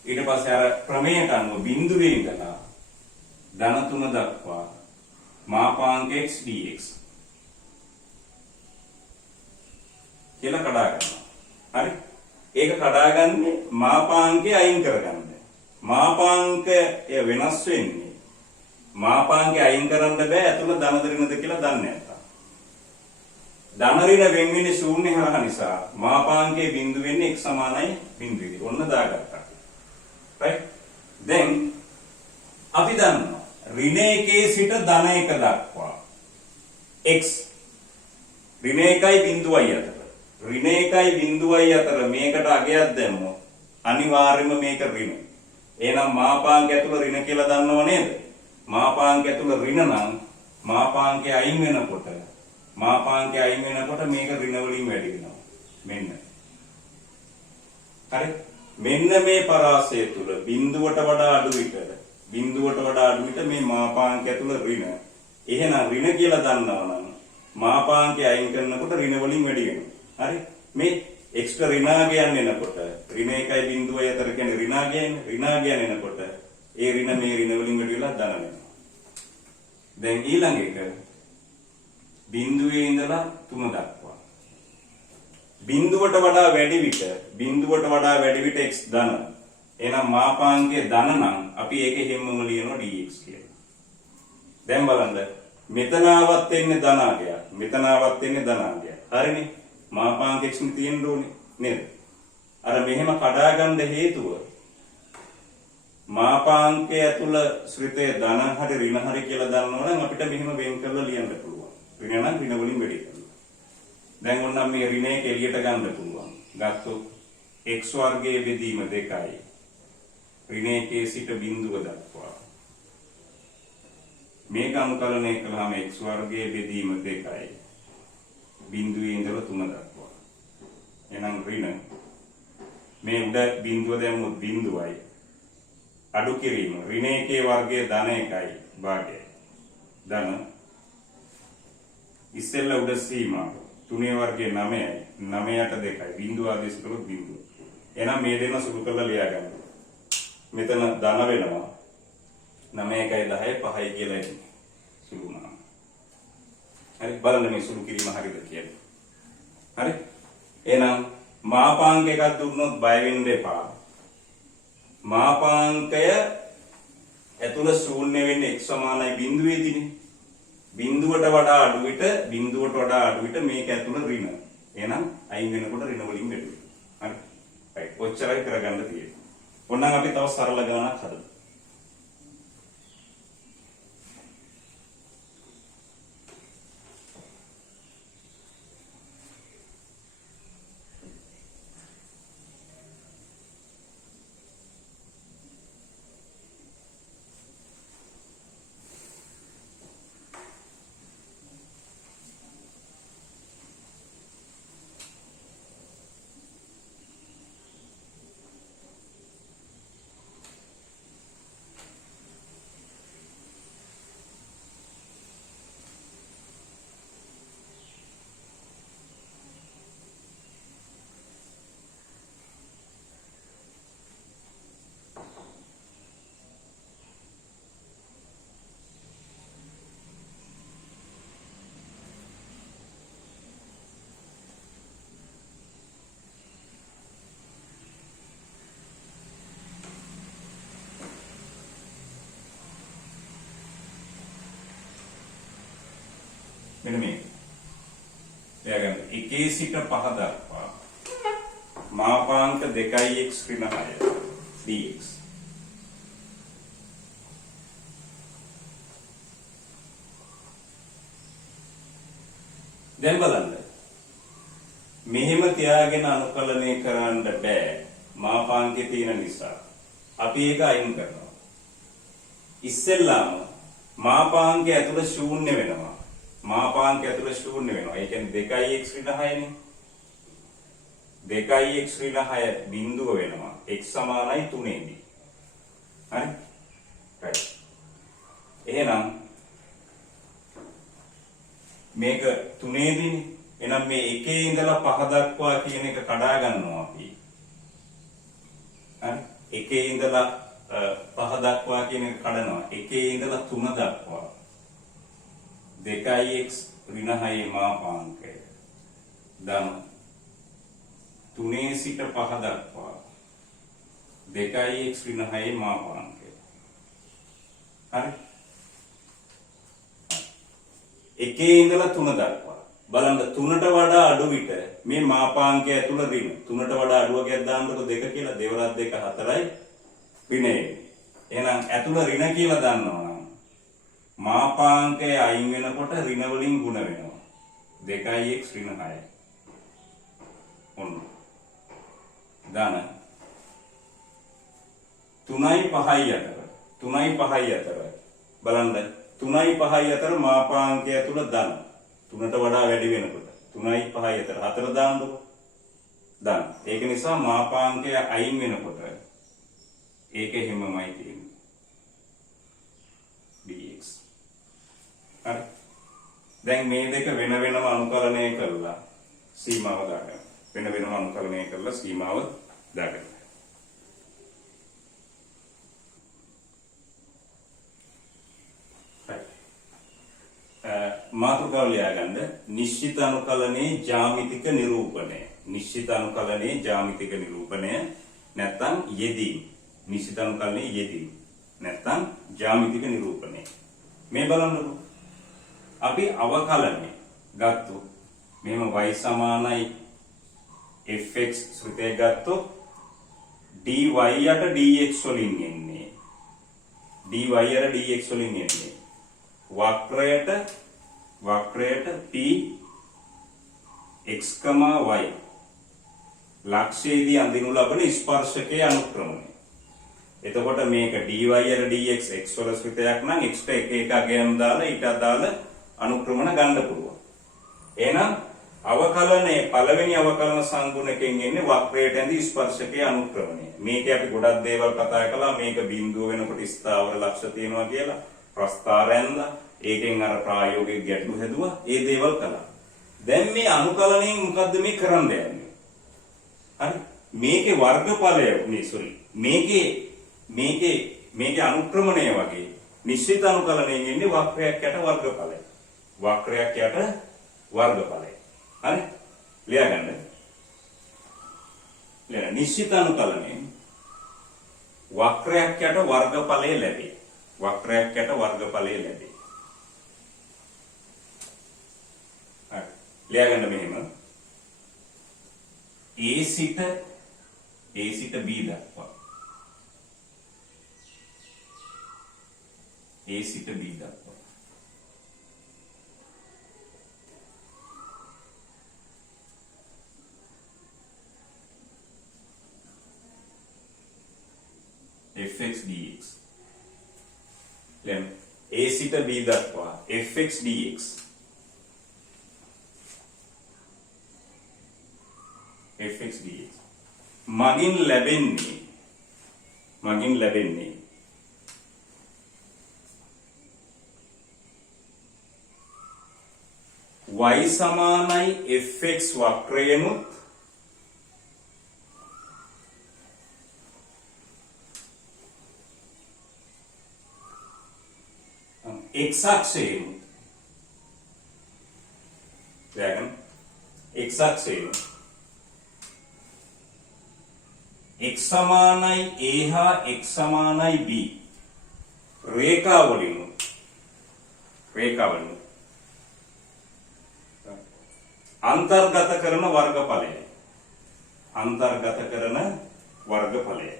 ඊට පස්සේ අර ක්‍රමයට අනුව බිඳුවේ ඉඳලා ධන 3 දක්වා මාපාංක x dx කියලා කඩා ගන්නවා. හරි? ඒක කඩාගන්නේ මාපාංකය අයින් කරගන්න. මාපාංකය වෙනස් වෙන්නේ. මාපාංකය අයින් කරන්න බෑ ඇතුළ ධන ඍණද කියලා දන්නේ නැත්තම්. ධන ඍණ වෙන් වෙන්නේ ශූන්‍ය හරහා නිසා මාපාංකයේ බිඳු වෙන්නේ x සමානයි බිඳුවේ. ඔන්න දාගත්තා. right? දැන් අපි දන්නවා ඍණ 1 සිට ධන 1 දක්වා x ඍණ 1යි බිඳුවයි අතර ඍණ 1යි බිඳුවයි අතර මේකට අගයක් දැම්මොත් අනිවාර්යයෙන්ම මේක ඍණ. එහෙනම් මාපාංක ඇතුළ ඍණ කියලා දන්නව නේද? මාපාංක ඇතුළ ඍණ නම් මාපාංකය අයින් වෙනකොට මේක ඍණ වලින් වැඩි වෙනවා. මෙන්න. හරි? මෙන්න මේ පරාසය තුල බිඳුවට වඩා අඩු විට මේ මාපාංක ඇතුළ ඍණ. එහෙනම් ඍණ කියලා දන්නවනම් මාපාංකය අයින් කරනකොට ඍණ වලින් වැඩි වෙනවා. හරි? මේ x ඍණාගයන් එනකොට ඍණ 1යි බිඳුවයි අතර කියන්නේ ඍණාගයන් එනකොට ඒ ඍණ මේ ඍණ වලින් වැඩි වෙලා ධන වෙනවා. දැන් ඊළඟ එක බිඳුවේ ඉඳලා 3 දක්වා. බිඳුවට වඩා වැඩි විට x ධන. එහෙනම් මාපාංකයේ ධන නම් අපි ඒකේ හැමම ලියනවා dx කියලා. දැන් බලන්න මෙතන ආවත් එන්නේ ධනාගයක්. හරිනේ? මාපාංක x නේ තියෙන්න ඕනේ නේද? අර මෙහෙම කඩා ගන්න හේතුව මාපාංකය ඇතුළ ශ්‍රිතය ධන හරි ඍණ හරි කියලා දන්නවනම් අපිට මෙහෙම වෙන් කරලා ලියන්න පුළුවන්. ඍණ නම් ඍණ වලින් වැඩි කරලා. දැන් ඕනනම් මේ ඍණ එක එළියට ගන්න පුළුවන්. ගත්තොත් x වර්ගයේ බෙදීම 2යි. ඍණ 1 සිට බිඳුව දක්වා. මේක අනුකලනය කළාම x වර්ගයේ බෙදීම 2යි. බිඳුවේ ඉඳලා 3 දක්වා. එහෙනම් ඍණ මේ උඩ බිඳුව දැම්මොත් බිඳුවයි. අඩු කිරීම ඍණ 1 වර්ගයේ ධන 1යි භාගයයි. ධන ඉස්සෙල්ලා උඩ සීමා 3 වර්ගයේ 9යි. 9ට 2යි. බිඳුව ආදේශ කළොත් බිඳුව. එහෙනම් මේ දෙන්න සුළු කරලා ලියා ගන්න. මෙතන ධන වෙනවා 9 1යි 10යි 5යි කියලා එන්නේ. සුළු වුණා. හරි බලන්න මේ සුළු කිරීම හරිද කියලා. හරි? එහෙනම් මාපාංක එකක් දුන්නොත් බය වෙන්න එපා. මාපාංකය ඇතුළ ශූන්‍ය වෙන්නේ x සමානයි බිඳුවේදීනේ. බිඳුවට වඩා අඩු විට මේක ඇතුළ ඍණ. එහෙනම් අයින් වෙනකොට ඍණ වලින් වැඩි වෙනවා. හරි? right. ඔච්චරයි කරගන්න තියෙන්නේ. ඕනනම් අපි තව සරල ගණනක් හදමු. ලියාගන්න 1 සිට 5 දක්වා මාපාංක 2x ඍණ 6 dx. දැන් බලන්න මෙහෙම තියාගෙන අනුකලනය කරන්න බෑ මාපාංකේ තියෙන නිසා. අපි ඒක අයින් කරනවා. ඉස්සෙල්ලාම මාපාංකය ඇතුළ ශූන්‍ය වෙනවා. මාපාංකය ඇතුළ ශූන්‍ය වෙනවා. ඒ කියන්නේ 2x ඍණ 6නේ. 2x ඍණ 6 බිඳුව වෙනවා. x සමානයි 3 දී. හරි? right. එහෙනම් මේක 3 දීනේ. එහෙනම් මේ 1 ඉඳලා 5 දක්වා කියන එක කඩා ගන්නවා අපි. හරි? 1 ඉඳලා 5 දක්වා කියන එක කඩනවා. 1 ඉඳලා 3 දක්වා 2x ඍණ 6 මාපාංකය ධන 3 සිට 5 දක්වා 2x ඍණ 6 මාපාංකය. හරි? 1 ඉඳලා 3 දක්වා බලන්න 3ට වඩා අඩු විට මේ මාපාංකය ඇතුළ ඍණ 3ට වඩා අඩුවකයක් දාන්නකො 2 කියලා 2 වරක් 2 4යි ඍණේ. එහෙනම් ඇතුළ ඍණ කියලා දන්නවනම් මාපාංකය අයින් වෙනකොට ඍණ වලින් ගුණ වෙනවා. 2x ඍණ 6. ඔන්න. ධන 3යි 5යි අතර 3යි 5යි අතර බලන්න 3යි 5යි අතර මාපාංකය ඇතුළ ධන 3ට වඩා වැඩි වෙනකොට 3යි 5යි අතර 4 දාන්නකො ධන. ඒක නිසා මාපාංකය අයින් වෙනකොට ඒක හිමමයි තියෙන්නේ. dx. හරි. දැන් මේ දෙක වෙන වෙනම අනුකලනය කරලා සීමාව දාගන්න. වෙන වෙනම අනුකලනය කරලා සීමාව දාගන්න. මාතෘකාව ලියාගන්න නිශ්චිත අනුකලනයේ ජ්‍යාමිතික නිරූපණය. නිශ්චිත අනුකලනයේ ජ්‍යාමිතික නිරූපණය නැත්නම් යෙදීම. නිශ්චිත අනුකලනයේ යෙදීම නැත්නම් ජ්‍යාමිතික නිරූපණය. මේ බලන්නකො. අපි අවකලනය ගත්තොත් මෙහෙම y සමානයි fx ශ්‍රිතය ගත්තොත් dy යට dx වලින් එන්නේ. dy යට dx වලින් එන්නේ. වක්‍රයට p x, y ලක්ෂයේදී අඳිනු ලබන ස්පර්ශකයේ අනුක්‍රමණය. එතකොට මේක dy යට dx x වල ශ්‍රිතයක් නම් x ට එක එක අගයන් දාලා ඊට අදාළ අනුක්‍රමණ ගන්න පුළුවන්. එහෙනම් අවකලනයේ පළවෙනි අවකලන සංගුණකෙන් එන්නේ වක්‍රයට ඇඳි ස්පර්ශකයේ අනුක්‍රමණය. මේකේ අපි ගොඩක් දේවල් කතා කළා. මේක බිඳුව වෙනකොට ස්ථාවර ලක්ෂ තියෙනවා කියලා. ප්‍රස්ථාරයෙන්ද ඒකෙන් අර ප්‍රායෝගික ගැටලු හැදුවා. ඒ දේවල් කළා. දැන් මේ අනුකලනයෙන් මොකද්ද මේ කරන්න යන්නේ? හරි. මේකේ වර්ගඵලය මේකේ අනුක්‍රමණය වගේ නිශ්චිත අනුකලනයෙන් එන්නේ වක්‍රයක් යට වර්ගඵලය. වක්‍රයක් යට වර්ගඵලය. හරි? ලියාගන්න. ලියන්න. නිශ්චිත අනුකලනයෙන් වක්‍රයක් යට වර්ගඵලය ලැබේ. වක්‍රයක් යට වර්ගඵලය ලැබේ. හරි. ලියාගන්න මෙහෙම. A සිට B දක්වා. A සිට B දක්වා. fx dx. දැන් A සිට B දක්වා fx dx. fx dx. මගින් ලැබෙන්නේ y සමානයි fx වක්‍රයනුත් x අක්ෂයෙන් දැන් x අක්ෂයෙන් x සමානයි a හා x සමානයි b රේඛාවලින් අන්තර්ගත කරන වර්ගඵලයයි. අන්තර්ගත කරන වර්ගඵලයයි.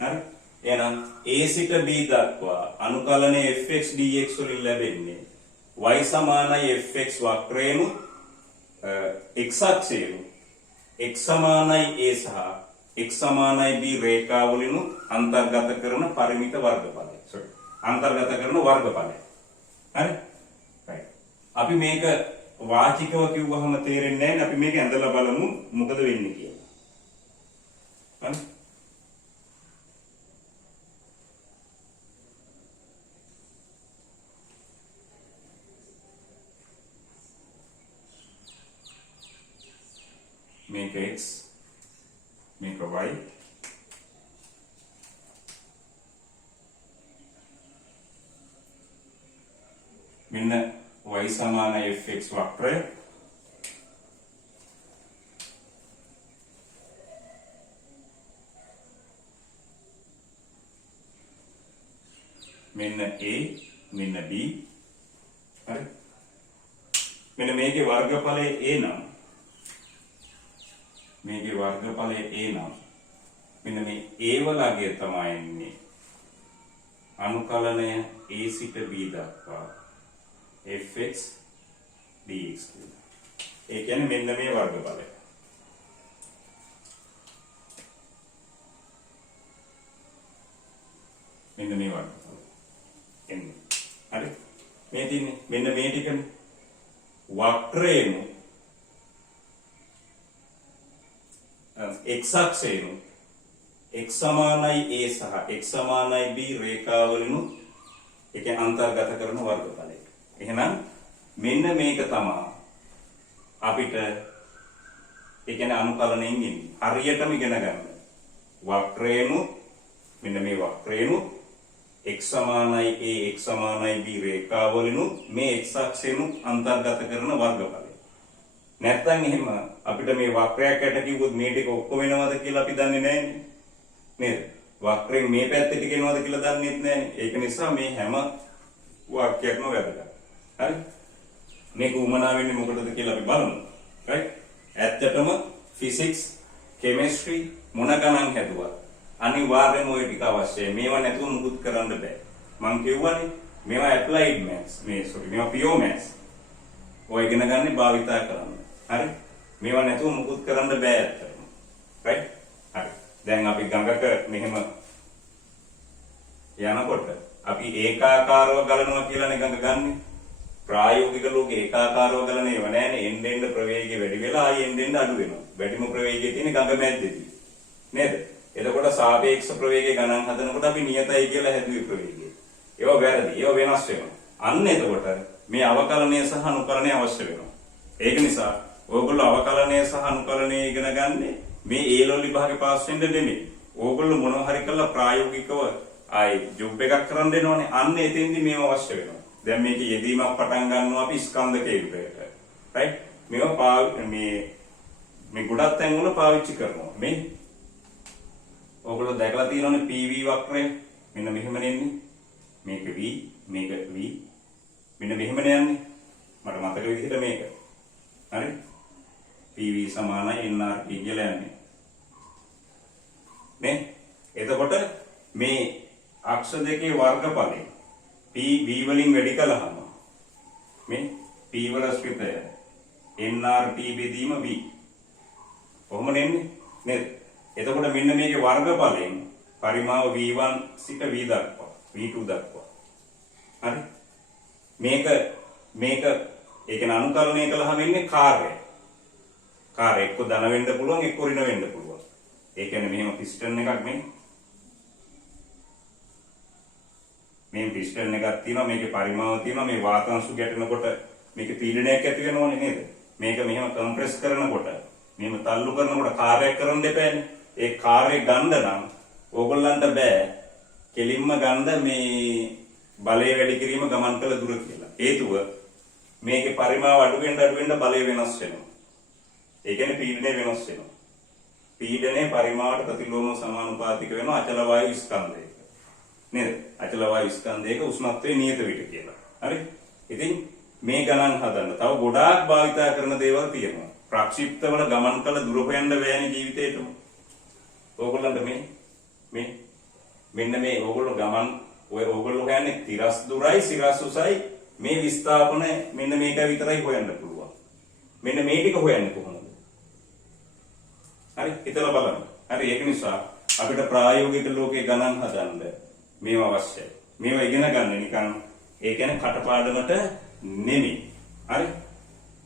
හරි? එහෙනම් a සිට b දක්වා අනුකලනයේ fx dx වලින් ලැබෙන්නේ y සමානයි fx වක්‍රයේම x අක්ෂයේම x සමානයි a සහ x සමානයි b රේඛාවලින් අන්තර්ගත කරන පරිමිත වර්ගඵලය. අන්තර්ගත කරන වර්ගඵලය. හරි? right. අපි මේක වාචිකව කිව්වහම තේරෙන්නේ නැහැ. අපි මේක ඇඳලා බලමු මොකද වෙන්නේ කියලා. හරි? මේක x මේක y මෙන්න y සමාන fx වක්‍රය මෙන්න a මෙන්න b හරි මෙන්න මේකේ වර්ගඵලය a නම් මේකේ වර්ගඵලය a නම් මෙන්න මේ a වලගේ තමයි ඉන්නේ අනුකලනය a සිට b දක්වා fx dx කියලා. ඒ කියන්නේ මෙන්න මේ වර්ගඵලය. මෙන්න මේ වර්ගඵලය. එන්නේ. හරි? මේ තින්නේ මෙන්න මේ ටිකනේ. වක්‍රයේම x අක්ෂයේම x සමානයි a සහ x සමානයි b රේඛාවලින් ඒ කියන්නේ අන්තර්ගත කරන වර්ගඵලය. එහෙනම් මෙන්න මේක තමයි අපිට ඒ කියන්නේ අනුකලනයෙන් ඉන්නේ. හරියටම ඉගෙන ගන්න. වක්‍රයේම මෙන්න මේ වක්‍රයේම x සමානයි a x සමානයි b රේඛාවලින් මේ x අක්ෂයෙන් අන්තර්ගත කරන වර්ගඵලය. නැත්තම් එහෙම අපිට මේ වක්‍රයක් යට කිව්වොත් මේ ටික ඔක්කොම වෙනවද කියලා අපි දන්නේ නැහැ නේද? වක්‍රයෙන් මේ පැත්තට ටික එනවද කියලා දන්නේත් නැහැ. ඒක නිසා මේ හැම වාක්‍යයක්ම වැදගත්. හරි? මේක උමනා වෙන්නේ මොකටද කියලා අපි බලමු. right? ඇත්තටම ෆිසික්ස්, කෙමිස්ට්‍රි මොන ගණන් හැදුවත් අනිවාර්යයෙන්ම ওই ටික අවශ්‍යයි. මේවා නැතුව මුකුත් කරන්න බෑ. මම කියවනේ මේවා ඇප්ලයිඩ් මැත්ස්. මේවා පියෝ මැත්ස්. ඔය ඉගෙන ගන්න භාවිතා කරන්න. හරි? මේවා නැතුව මුකුත් කරන්න බෑ ඇත්තටම. right? හරි. දැන් අපි ගඟක මෙහෙම යනකොට අපි ඒකාකාරව ගලනවා කියලානේ ගඟ ගන්නෙ. ප්‍රායෝගික ලෝකේ ඒකාකාරව ගලන ඒවා නෑනේ. එන්න එන්න ප්‍රවේගය වැඩි වෙලා ආයෙ එන්න එන්න අඩු වෙනවා. වැඩිම ප්‍රවේගය තියෙන්නේ ගඟ මැද්දේදී. නේද? එතකොට සාපේක්ෂ ප්‍රවේගය ගණන් හදනකොට අපි නියතයි කියලා හැදුවේ ප්‍රවේගය. ඒවා වැරදි. ඒවා වෙනස් වෙනවා. අන්න එතකොට මේ අවකලනය සහ අනුකලනය අවශ්‍ය වෙනවා. ඒක නිසා ඕගොල්ලෝ අවකලනය සහ අනුකලනය ඉගෙන ගන්න මේ A level විභාගේ පාස් වෙන්න නෙමෙයි. ඕගොල්ලෝ මොනවා හරි කරලා ප්‍රායෝගිකව ආයි ජොබ් එකක් කරන්න දෙනවනේ. අන්න එතෙන්දි මේව අවශ්‍ය වෙනවා. දැන් මේක යෙදීමක් පටන් ගන්නවා අපි ස්කන්ධ කේන්ද්‍රයට. right? මේවා මේ ගොඩක් තැන් වල පාවිච්චි කරනවා. මේ ඕගොල්ලෝ දැකලා තියෙනවනේ PV වක්‍රය. මෙන්න මෙහෙම නෙන්නේ. මේක V, මේක V. මෙන්න මෙහෙමනේ යන්නේ. මට මතක විදිහට මේක. හරි? PV සමානයි nRT කියලා යන්නේ. නේ? එතකොට මේ අක්ෂ දෙකේ වර්ගඵලය PV වලින් වැඩි කළාම මේ P වල ස්පිතය nRT බෙදීම V. කොහොම නෙන්නේ? නේද? එතකොට මෙන්න මේකේ වර්ගඵලයෙන් පරිමාව V1 සිට V දක්වා V2 දක්වා. හරි? මේක ඒ කියන්නේ අනුකලනය කළාම වෙන්නේ කාර්යය. කාර්ය එක්ක ධන වෙන්න පුළුවන් එක්ක ඍණ වෙන්න පුළුවන්. ඒ කියන්නේ මෙහෙම පිස්ටන් එකක් මේ පිස්ටන් එකක් තියෙනවා මේකේ පරිමාව තියෙනවා මේ වාතාංශු ගැටෙනකොට මේකේ පීඩනයක් ඇති වෙනවනේ නේද? මේක මෙහෙම කම්ප්‍රෙස් කරනකොට මෙහෙම තල්ලු කරනකොට කාර්යයක් කරන්න දෙපෑනේ. ඒ කාර්යය ගන්න නම් ඕගොල්ලන්ට බෑ කෙලින්ම ගන්න මේ බලය වැඩි කිරීම ගමන් කළ දුර කියලා. හේතුව මේකේ පරිමාව අඩු වෙන්න බලය වෙනස් වෙනවා. ඒ කියන්නේ පීඩනය වෙනස් වෙනවා. පීඩනයේ පරිමාවට ප්‍රතිලෝම සමානුපාතික වෙනවා අචල වායු ස්කන්ධයක. නේද? අචල වායු ස්කන්ධයක උෂ්ණත්වයේ නියත විට කියලා. හරි? ඉතින් මේ ගණන් හදන්න තව ගොඩාක් භාවිතා කරන දේවල් තියෙනවා. ප්‍රක්ෂිප්තවල ගමන් කළ දුර හොයන්න බෑනේ ජීවිතේටම. ඕගොල්ලන්ට මෙන්න මේ ඕගොල්ලෝ ගමන් ඔය ඕගොල්ලෝ හොයන්නේ තිරස් දුරයි සිරස් උසයි මේ විස්ථාපන මෙන්න මේක විතරයි හොයන්න පුළුවන්. මෙන්න මේ ටික හොයන්නේ කොහොමද? හරි හිතලා බලන්න. හරි ඒක නිසා අපිට ප්‍රායෝගික ලෝකේ ගණන් හදන්න මේවා අවශ්‍යයි. මේවා ඉගෙන ගන්න නිකන් ඒ කියන්නේ කටපාඩමට නෙමෙයි. හරි?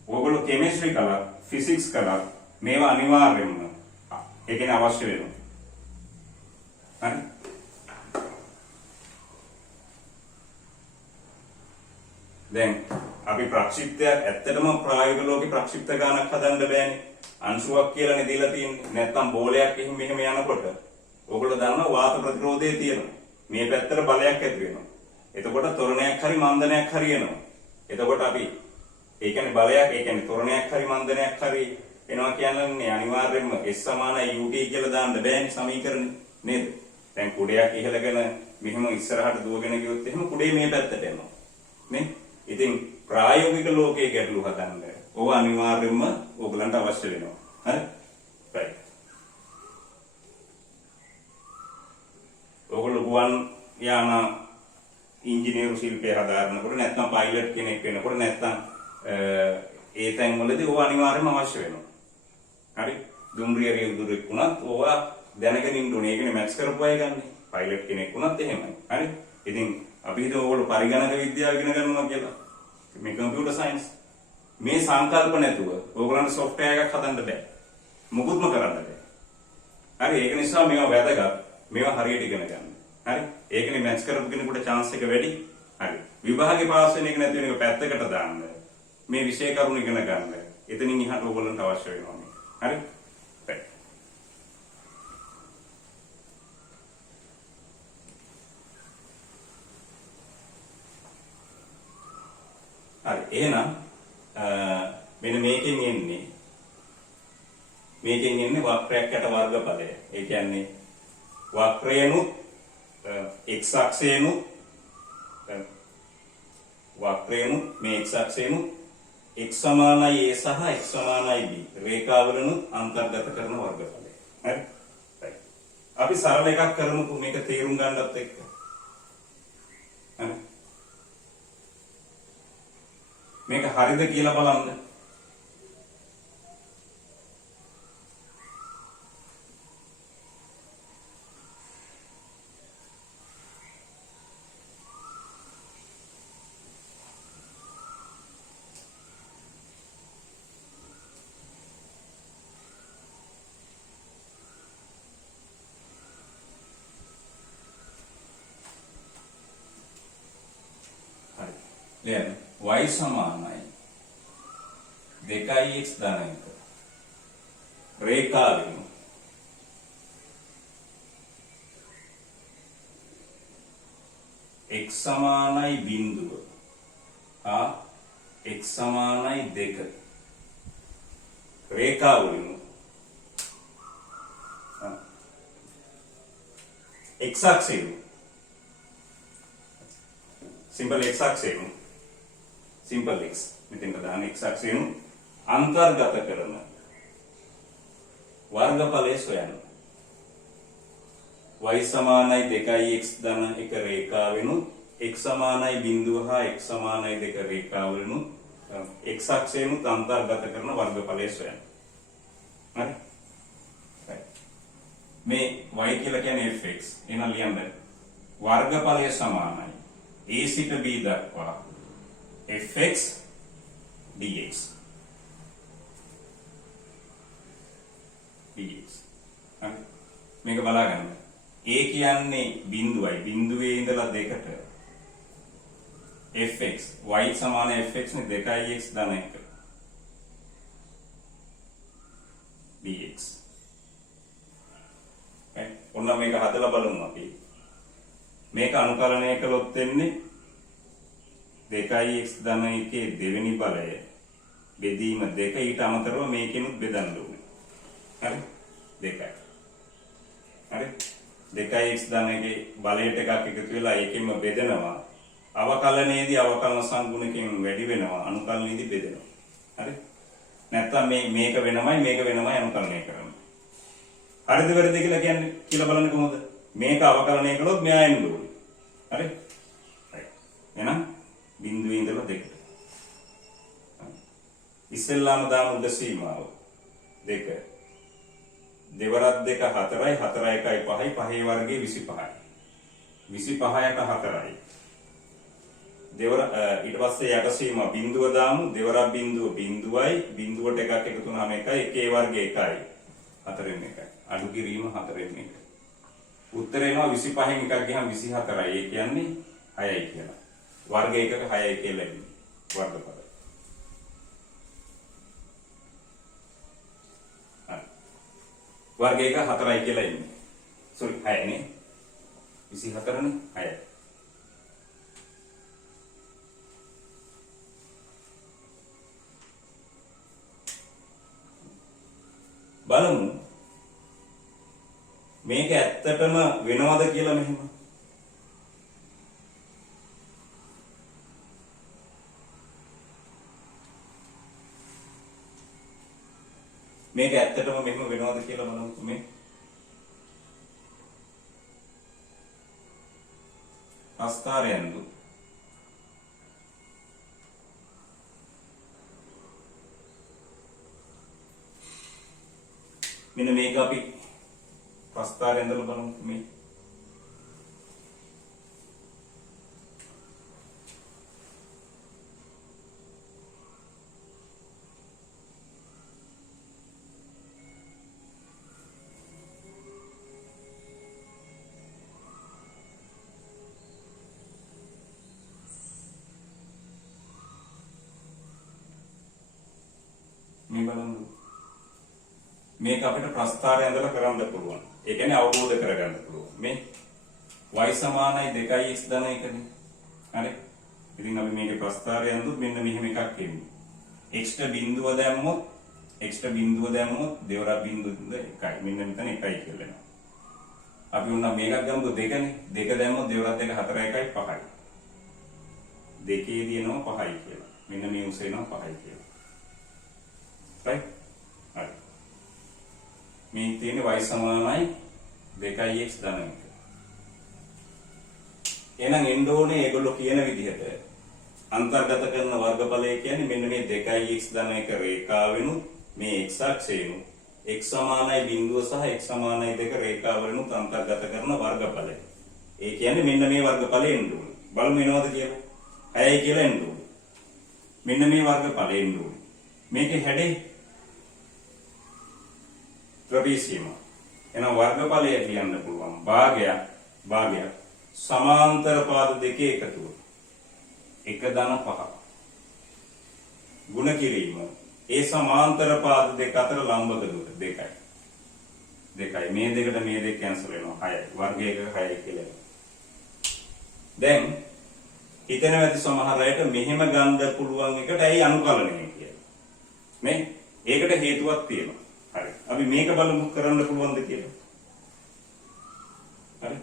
ඕගොල්ලෝ කෙමිස්ට්‍රි කළා, ෆිසික්ස් කළා මේවා අනිවාර්යයෙන්ම ඒ කියන්නේ අවශ්‍ය වෙනවා. හරි? දැන් අපි ප්‍රක්ෂිප්තයක් ඇත්තටම ප්‍රායෝගික ලෝකේ ප්‍රක්ෂිප්ත ගානක් හදන්න බෑනේ. අංශුවක් කියලානේ දීලා තියෙන්නේ. නැත්තම් බෝලයක් එහෙම මෙහෙම යනකොට ඕගොල්ලෝ දන්නවා වාත ප්‍රතිරෝධය තියෙනවා. මේ පැත්තට බලයක් ඇති වෙනවා. එතකොට තොරණයක් හරි මන්දනයක් හරි එනවා. එතකොට අපි ඒ කියන්නේ බලයක් ඒ කියන්නේ තොරණයක් හරි මන්දනයක් හරි එනවා කියන්නේ අනිවාර්යයෙන්ම S = UT කියලා දාන්න බෑනේ සමීකරණේ නේද? දැන් කුඩයක් ඉහළගෙන මෙහෙම ඉස්සරහට දුවගෙන ගියොත් එහෙම කුඩේ මේ පැත්තට එනවා. නේ? ඉතින් ප්‍රායෝගික ලෝකයේ ගැටලු හදන්න ඕව අනිවාර්යයෙන්ම ඕගලන්ට අවශ්‍ය වෙනවා. හරි? right. ඕගොල්ලෝ ගුවන් යාන ඉංජිනේරු ශිල්පය හදාරනකොට නැත්නම් පයිලට් කෙනෙක් වෙනකොට නැත්නම් ඒ තැන්වලදී ඕව අනිවාර්යයෙන්ම අවශ්‍ය වෙනවා. හරි? දුම්රිය රියදුරෙක් වුණත් ඕව දැනගෙන ඉන්න ඕනේ. ඒකනේ මැක්ස් කරපු අය ගන්න. පයිලට් කෙනෙක් වුණත් එහෙමයි. හරි? ඉතින් අපි හිතුව ඕගොල්ලෝ පරිගණක විද්‍යාව ඉගෙන ගන්නවා කියලා. මේ කම්පියුටර් සයන්ස් මේ සංකල්ප නැතුව ඕගොල්ලන්ට software එකක් හදන්න බෑ. මුකුත්ම කරන්න බෑ. හරි? ඒක නිසා මේවා වැදගත්. මේවා හරියට ඉගෙන ගන්න. හරි? ඒකනේ මැච් කරපු කෙනෙකුට chance එක වැඩි. හරි. විභාගේ පාස් වෙන එක නැති වෙන එක පැත්තකට දාන්න. මේ විෂය කරුණු ඉගෙන ගන්න. එතනින් එහාට ඕගොල්ලන්ට අවශ්‍ය වෙනවා මේ. හරි? right. හරි. එහෙනම් මෙන්න මේකෙන් එන්නේ වක්‍රයක් යට වර්ගඵලය. ඒ කියන්නේ වක්‍රයනුත් x අක්ෂයනුත් මේ x අක්ෂයනුත් x සමානයි a සහ x සමානයි b රේඛාවලනුත් අන්තර්ගත කරන වර්ගඵලය. හරි? right. අපි සරල එකක් කරමුකෝ මේක තේරුම් ගන්නත් එක්ක. හරි? මේක හරිද කියලා බලන්න. හරි. y සමානයි 2x ධන 1 රේඛාවෙන් x සමානයි බිඳුව හා x සමානයි 2 රේඛාවෙන් x අක්ෂයෙන් සිම්පල් x අක්ෂයෙන් සිම්පල් x මෙතෙන්ට දාන x අක්ෂයෙන් අන්තර්ගත කරන වර්ගඵලය සොයන්න. y සමානයි 2x ධන 1 රේඛාවෙනුත් x සමානයි බිඳුව හා x සමානයි 2 රේඛාවලුත් x අක්ෂයෙන්ුත් අන්තර්ගත කරන වර්ගඵලය සොයන්න. හරි? මේ y කියලා කියන්නේ fx. එහෙනම් ලියන්න වර්ගඵලය සමානයි a සිට b දක්වා fx dx. හරි? මේක බලා ගන්න. a කියන්නේ බිඳුවයි. බිඳුවේ ඉඳලා දෙකට fx y සමාන fx නේ 2x ධන 1 dx. ඔන්න මේක හදලා බලමු අපි. මේක අනුකලනය කළොත් වෙන්නේ 2x ධන 1 දෙවෙනි බලය බෙදීම 2 ඊට අමතරව මේකෙනුත් බෙදන්න ඕනේ. හරි? 2යි. හරි? 2x ධන 1 බලයට එකක් එකතු වෙලා ඒකෙන්ම බෙදෙනවා. අවකලනයේදී අවකලන සංගුණකයෙන් වැඩි වෙනවා අනුකලනයේදී බෙදෙනවා. හරි? නැත්තම් මේක වෙනමයි අනුකලනය කරන්නේ. හරිද වැරදිද කියලා කියන්නේ කියලා බලන්න කොහොමද? මේක අවකලනය කළොත් මෙයා එන්න ඕනේ. හරි? හරි. එහෙනම් බිඳුවේ ඉඳලා දෙකට. ඉස්සෙල්ලාම දාමු උඩ සීමාව. 2. දෙවරක් 2 4යි 4 1යි 5යි 5 වර්ගයේ 25යි. 25ට 4යි. දෙවර ඊට පස්සේ යට සීමා බිඳුව දාමු. දෙවරක් බිඳුව බිඳුවයි බිඳුවට එකක් එකතු වුනහම 1යි 1 වර්ගයේ 1යි. 4ෙන් 1යි. අඩු කිරීම 4ෙන් 1. උත්තරේ එනවා 25න් එකක් ගියම 24යි. ඒ කියන්නේ 6යි කියලා. වර්ග එකක 6යි කියලා එන්නේ. වර්ගඵල. වර්ග එක 4යි කියලා එන්නේ. සෝරි 6 නේ. 24 නේ 6යි. බලමු මේක ඇත්තටම වෙනවද කියලා මෙහෙම. මේක ඇත්තටම මෙහෙම වෙනවද කියලා බලමු මේ. අස්ථාරයන්දු මෙන්න මේක අපි ප්‍රස්ථාරයෙන් දාලා බලමු මේ. මේ බලන්න මේක අපිට ප්‍රස්ථාරය ඇඳලා කරන්න පුළුවන්. ඒ කියන්නේ අවබෝධ කරගන්න පුළුවන්. මේ y සමානයි 2x ධන 1නේ. හරි. ඉතින් අපි මේකේ ප්‍රස්ථාරය ඇඳුත් මෙන්න මෙහෙම එකක් එන්නේ. x ට බිඳුව දැම්මොත් දෙවරක් බිඳුවද 1යි. මෙන්න මෙතන 1යි කියලා එනවා. අපි උන්න මේකක් ගමුකෝ 2නේ. 2 දැම්මොත් දෙවරක් 2 4 1යි 5යි. දෙකේදී එනවා 5යි කියලා. මෙන්න මේ උස එනවා 5යි කියලා. right? හරි. මේ තියෙන්නේ y සමානයි 2x ධන 1. එහෙනම් එන්න ඕනේ ඒගොල්ලෝ කියන විදිහට අන්තර්ගත කරන වර්ගඵලය කියන්නේ මෙන්න මේ 2x ධන 1 රේඛාවෙනුත් මේ x අක්ෂයෙනුත් x සමානයි බිඳුව සහ x සමානයි 2 රේඛාවලුත් අන්තර්ගත කරන වර්ගඵලය. ඒ කියන්නේ මෙන්න මේ වර්ගඵලය එන්න ඕනේ. බලමු එනවද කියලා. 6යි කියලා එන්න ඕනේ. මෙන්න මේ වර්ගඵලය එන්න ඕනේ. මේකේ හැඩේ ත්‍රිපිසීම. එහෙනම් වර්ගඵලය කියන්න පුළුවන් භාගයක් සමාන්තර පාද දෙකේ එකතුව. 1/5. ගුණ කිරීම ඒ සමාන්තර පාද දෙක අතර ලම්බක දුර 2යි. මේ දෙකට මේ දෙක කැන්සල් වෙනවා 6යි. වර්ගයක 6යි කියලා. දැන් හිතනවා ඇති සමහර අයට මෙහෙම ගන්න පුළුවන් එකට ඇයි අනුකලනය කියලා. මේ ඒකට හේතුවක් තියෙනවා. හරි. අපි මේක බලමු කරන්න පුළුවන්ද කියලා. හරි.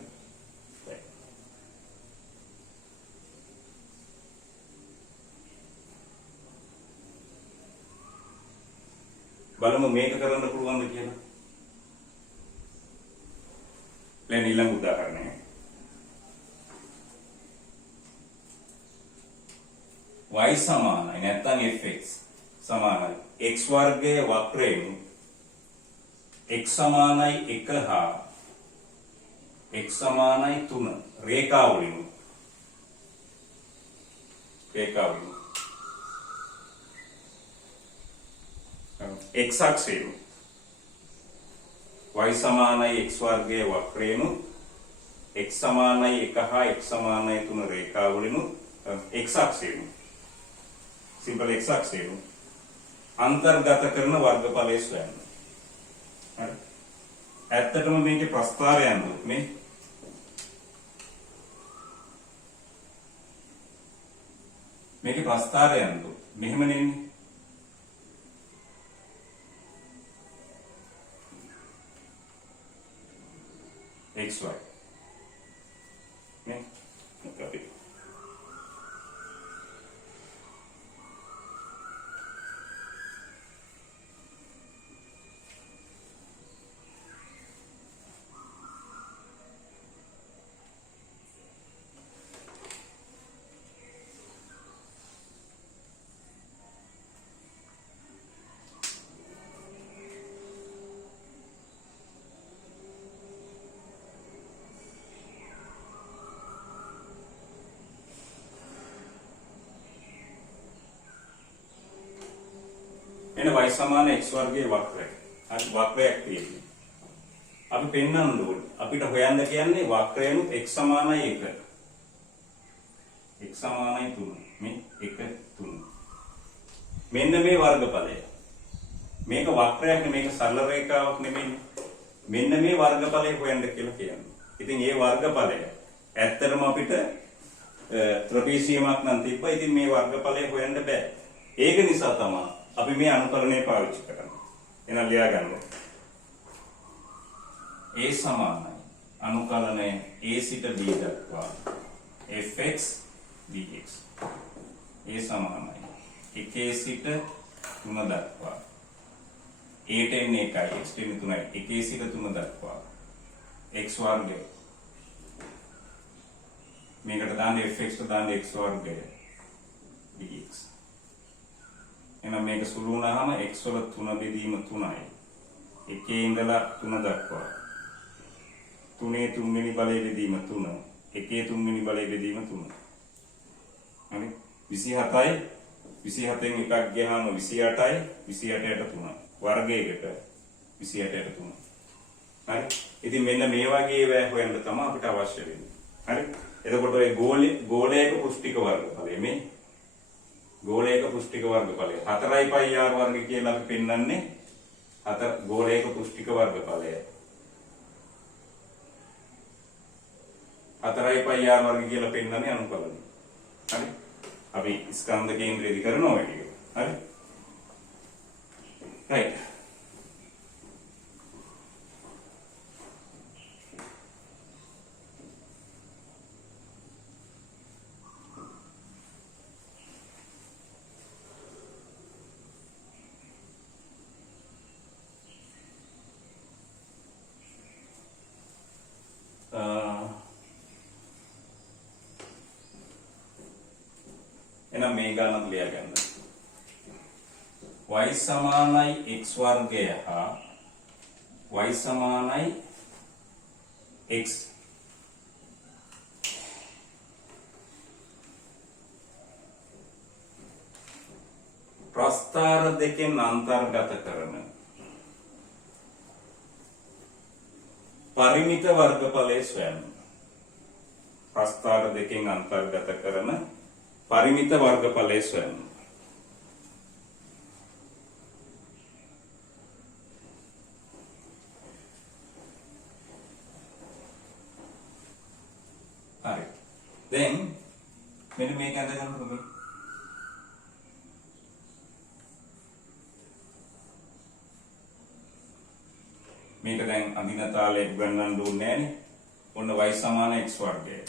බලමු මේක කරන්න පුළුවන්ද කියලා. දැන් ඊළඟ උදාහරණය. y සමානයි නැත්නම් fx සමානයි x වර්ගයේ වක්‍රයෙන් x සමානයි 1 හා x සමානයි 3 රේඛාවලින් x අක්ෂයෙන් y සමානයි x වර්ගයේ වක්‍රයෙන් x සමානයි 1 හා x සමානයි 3 රේඛාවලින් x අක්ෂයෙන් සිම්පල් x අක්ෂයෙන් අන්තර්ගත කරන වර්ගඵලය සොයන්න. හරි. ඇත්තටම මේකේ ප්‍රස්ථාරය යනකොට මේකේ ප්‍රස්ථාරය යනකොට මෙහෙම නෙන්නේ. xy මේ අපි එන y සමාන x වර්ගයේ වක්‍රය. හරි වක්‍රයක් තියෙන්නේ. අපි පෙන්වන්න ඕනේ. අපිට හොයන්න කියන්නේ වක්‍රයනුත් x සමානයි 1. x සමානයි 3. මේ 1 3. මෙන්න මේ වර්ගඵලය. මේක වක්‍රයක් නෙමෙයි මේක සරල රේඛාවක් නෙමෙයි. මෙන්න මේ වර්ගඵලය හොයන්න කියලා කියන්නේ. ඉතින් මේ වර්ගඵලය ඇත්තටම අපිට ත්‍රිපිසියමක් නම් තිබ්බා. ඉතින් මේ වර්ගඵලය හොයන්න බෑ. ඒක නිසා තමයි අපි මේ අනුකලනය පාවිච්චි කරන්නේ. එහෙනම් ලියා ගන්න. A සමානයි අනුකලනය A සිට B දක්වා fx dx. A සමානයි 1 සිට 3 දක්වා. A ට එන්නේ 1යි x ට එන්නේ 3යි. 1 සිට 3 දක්වා x වර්ගය. මේකට දාන්න fx ට දාන්න x වර්ගය dx. එහෙනම් මේක සුළු වුණාම x වල 3 බෙදීම 3යි. 1 ඉඳලා 3 දක්වා 3 තුන්වෙනි බලය බෙදීම 3. 1 තුන්වෙනි බලය බෙදීම 3. හරි 27යි 27න් එකක් ගියාම 28යි 28ට 3. වර්ගයකට 28ට 3. හරි ඉතින් මෙන්න මේ වගේ වේ හොයන්න තමයි අපිට අවශ්‍ය වෙන්නේ. හරි එතකොට ඔය ගෝලයක පුෂ්ටික වර්ගඵලය මේ ගෝලයක පුෂ්ටික වර්ගඵලය 4යි πr වර්ග කියලා අපි පෙන්නන්නේ 4 ගෝලයක පුෂ්ටික වර්ගඵලය 4යි πr වර්ග කියලා පෙන්නන්නේ අනුකලනය. හරි අපි ස්කන්ධ කේන්ද්‍රයේදී කරනවා ඒක. හරි right එනම් මේ ගණන් ලියා ගන්න. y සමානයි x වර්ගය හා y සමානයි x ප්‍රස්ථාර දෙකෙන් අන්තර්ගත කරන පරිමිත වර්ගඵලය සොයන්න. ප්‍රස්ථාර දෙකෙන් අන්තර්ගත කරන පරිමිත වර්ගඵලය සොයන්න. හරි. දැන් මෙන්න මේක අද ගන්නකො මේක දැන් අඳින තාලේ ගණන් දුන්නේ නැහනේ. ඔන්න y සමාන x වර්ගය.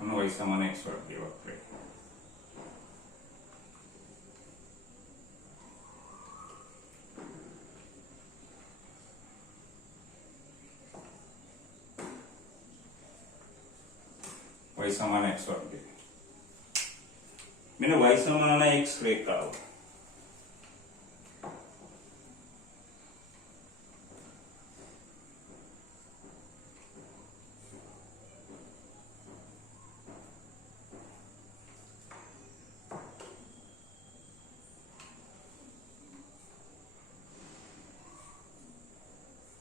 ඔන්න y සමාන x වර්ගය වක්‍රය. y සමාන x වර්ගය. මෙන්න y සමාන x රේඛාව.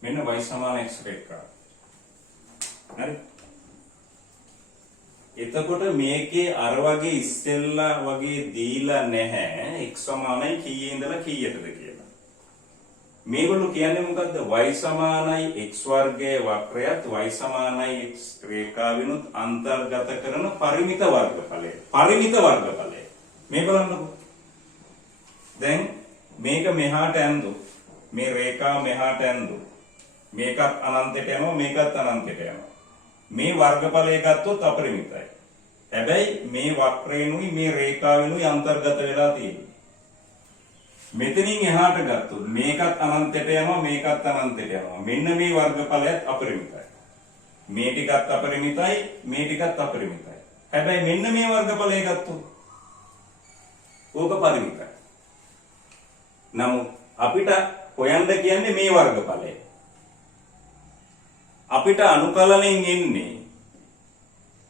මෙන්න y සමාන x රේඛාව. හරි. එතකොට මේකේ අර වගේ ඉස්සෙල්ලා වගේ දීලා නැහැ x සමානයි කීයේ ඉඳලා කීයටද කියලා. මේගොල්ලෝ කියන්නේ මොකද්ද? y සමානයි x වර්ගයේ වක්‍රයත් y සමානයි x රේඛාවෙනුත් අන්තර්ගත කරන පරිමිත වර්ගඵලය. පරිමිත වර්ගඵලය. මේ බලන්නකො. දැන් මේක මෙහාට ඇඳු. මේ රේඛාව මෙහාට ඇඳු. මේකත් අනන්තයට යනවා මේකත් අනන්තයට යනවා. මේ වර්ගඵලය ගත්තොත් අපරිමිතයි. හැබැයි මේ වක්‍රේනුයි මේ රේඛාවෙනුයි අන්තර්ගත වෙලා තියෙන්නේ. මෙතනින් එහාට ගත්තොත් මේකත් අනන්තයට යනවා මේකත් අනන්තයට යනවා. මෙන්න මේ වර්ගඵලයත් අපරිමිතයි. මේ ටිකත් අපරිමිතයි මේ ටිකත් අපරිමිතයි. හැබැයි මෙන්න මේ වර්ගඵලය ගත්තොත් ඕක පරිමිතයි. නමුත් අපිට හොයන්න කියන්නේ මේ වර්ගඵලය. අපිට අනුකලනයෙන් එන්නේ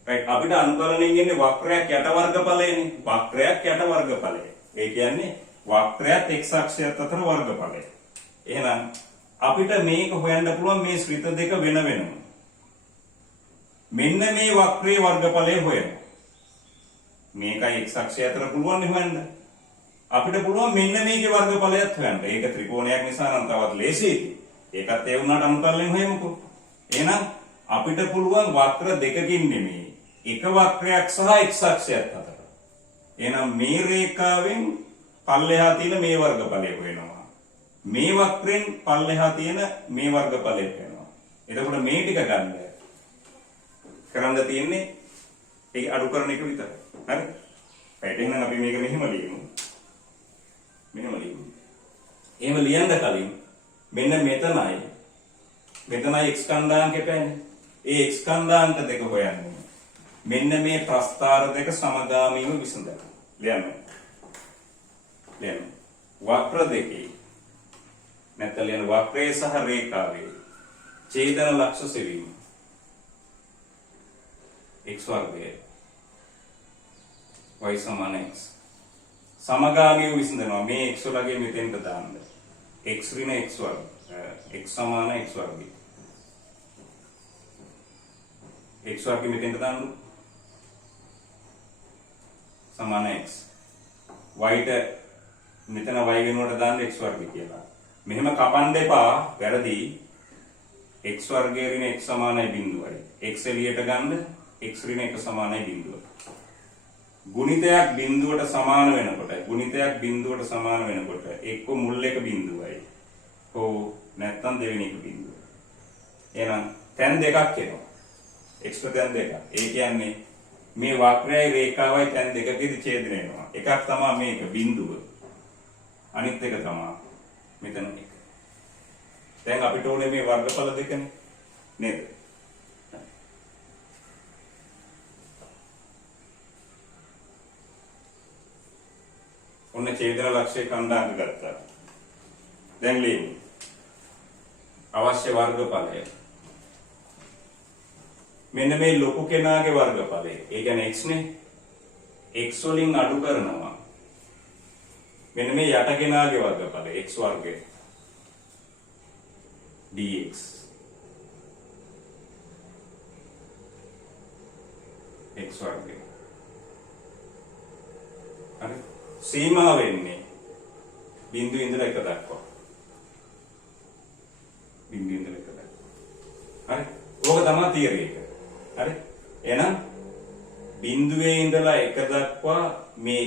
right අපිට අනුකලණයෙන් එන්නේ වක්‍රයක් යට වර්ගඵලයනේ. වක්‍රයක් යට වර්ගඵලය. ඒ කියන්නේ වක්‍රයත් x අක්ෂයත් අතර වර්ගඵලය. එහෙනම් අපිට මේක හොයන්න පුළුවන් මේ ශ්‍රිත දෙක වෙන වෙනම. මෙන්න මේ වක්‍රයේ වර්ගඵලය හොයන්න. මේකයි x අක්ෂය අතර පුළුවන් හොයන්න. අපිට පුළුවන් මෙන්න මේකේ වර්ගඵලයත් හොයන්න. ඒක ත්‍රිකෝණයක් නිසා නම් තවත් ලේසියි. ඒකත් ඒ වුණාට අනුකලණයෙන් හොයමුකෝ. එහෙනම් අපිට පුළුවන් වක්‍ර දෙකකින් නෙමෙයි එක වක්‍රයක් සහ x අක්ෂයත් අතර. එහෙනම් මේ රේඛාවෙන් පල්ලෙහා තියෙන මේ වර්ගඵලය හොයනවා. මේ වක්‍රෙන් පල්ලෙහා තියෙන මේ වර්ගඵලය හොයනවා. එතකොට මේ ටික ගන්න කරන්න තියෙන්නේ ඒක අඩු කරන එක විතරයි. හරි? right එහෙනම් අපි මේක මෙහෙම ලියමු. මෙහෙම ලියමු. එහෙම ලියන්න කලින් මෙන්න මෙතනයි x කණ්ඩායමකටනේ. ඒ x කණ්ඩායමක දෙක හොයන්නේ. මෙන්න මේ ප්‍රස්ථාර දෙක සමගාමීව විසඳන්න. ලියන්න. වක්‍ර දෙකේ නැත්නම් ලියන වක්‍රයේ සහ රේඛාවේ ඡේදන ලක්ෂ සෙවීම. x වර්ගය y සමාන x සමගාමීව විසඳනවා. මේ x වලගේ මෙතෙන්ට දාන්න. x ඍණ x වර්ග x සමාන x වර්ගය. x වර්ගය මෙතෙන්ට දාන්න. සමාන x. y ට මෙතන y වෙනුවට දාන්න x වර්ගය කියලා. මෙහෙම කපන්න එපා. වැරදි. x වර්ගය ඍණ x සමානයි බිඳුවයි. x එළියට ගන්න x ඍණ 1 සමානයි බිඳුව. ගුණිතයක් බිඳුවට සමාන වෙනකොට එක්ක මුල් එක බිඳුවයි. හෝ නැත්නම් දෙවෙනි එක බිඳුව. එහෙනම් තැන් දෙකක් එනවා. x තැන් දෙකක්. ඒ කියන්නේ මේ වක්‍රයයි රේඛාවයි තැන් දෙකකදී ඡේදනය වෙනවා. එකක් තමයි මේක බිඳුව. අනිත් එක තමයි මෙතන එක. දැන් අපිට ඕනේ මේ වර්ගඵල දෙකනේ නේද? ඔන්න ඡේදන ලක්ෂය කණ්ඩායම ගත්තා. දැන් ලියමු. අවශ්‍ය වර්ගඵලය. මෙන්න මේ ලොකු කෙනාගේ වර්ගඵලය. ඒ කියන්නේ x නේ. x වලින් අඩු කරනවා. මෙන්න මේ යට කෙනාගේ වර්ගඵලය x වර්ගය. dx. x වර්ගය. හරි. සීමා වෙන්නේ බිඳුව ඉඳලා 1 දක්වා. බිඳුව ඉඳලා 1 දක්වා. හරි. ඕක තමයි තියරි එක. හරි. එහෙනම් බිඳුවේ ඉඳලා 1 දක්වා මේ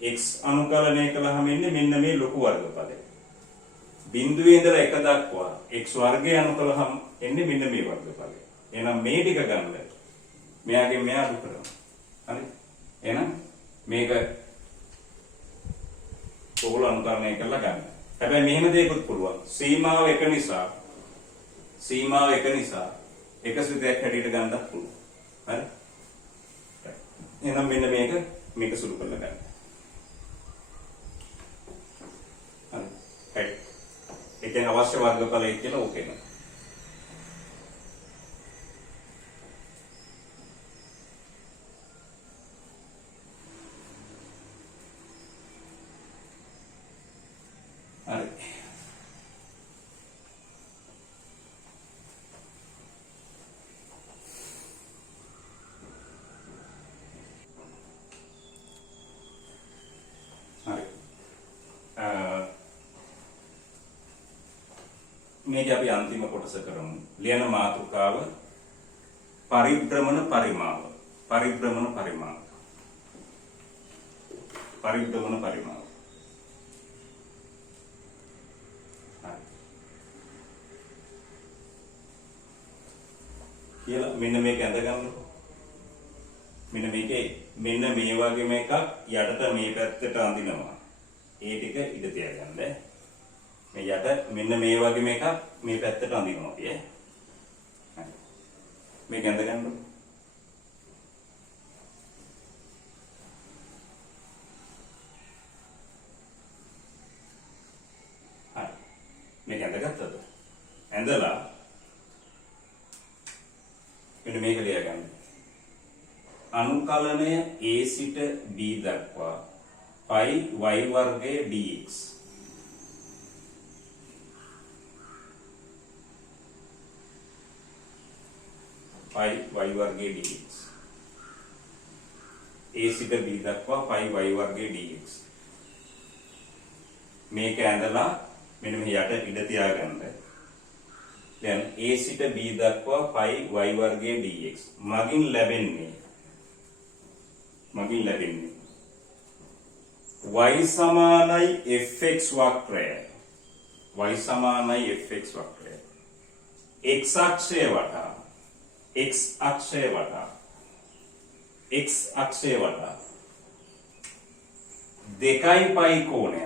x අනුකලනය කළාම එන්නේ මෙන්න මේ ලොකු වර්ගඵලය. බිඳුවේ ඉඳලා 1 දක්වා x වර්ගය අනුකලහම එන්නේ මෙන්න මේ වර්ගඵලය. එහෙනම් මේ ටික ගන්න. මෙයාගෙන් මෙයා අඩු කරනවා. හරි. එහෙනම් මේක ඕගොල්ලෝ අනුකරණය කරලා ගන්න. හැබැයි මෙහෙම දෙයක්වත් පුළුවන්. සීමාව එක නිසා එක ශ්‍රිතයක් හැටියට ගන්නත් පුළුවන්. හරි? එහෙනම් මෙන්න මේක සුළු කරලා ගන්න. හරි. හරි. ඒ කියන්නේ අවශ්‍ය වර්ගඵලය කියලා ඕකේන. හරි. මේක අපි අන්තිම කොටස කරමු. ලියන මාතෘකාව පරිභ්‍රමණ පරිමාව. කියලා මෙන්න මේක ඇඳ ගන්නකො. මෙන්න මේ වගේ මේකක් යටට මේ පැත්තට අඳිනවා. ඒ ටික ඉඳ තියාගන්න. මේ යට මෙන්න මේ වගේ මේකක් මේ පැත්තට අඳිනවා අපි ඈ. හරි. මේක ඇඳ ගන්නකො. හරි. මේක ඇඳගත්තද? ඇඳලා මෙන්න මේක ලියා ගන්න. අනුකලනය a සිට b දක්වා pi y වර්ගය dx pi y වර්ගය dx a සිට b දක්වා pi y වර්ගය dx මේක ඇඳලා මෙන්න මෙහි යට ඉඳ තියාගන්න. දැන් a සිට b දක්වා pi y වර්ගය dx මගින් ලැබෙන්නේ y සමානයි fx වක්‍රය y සමානයි fx වක්‍රය x අක්ෂය වටා x අක්ෂය වටා 2යි පයි කෝණය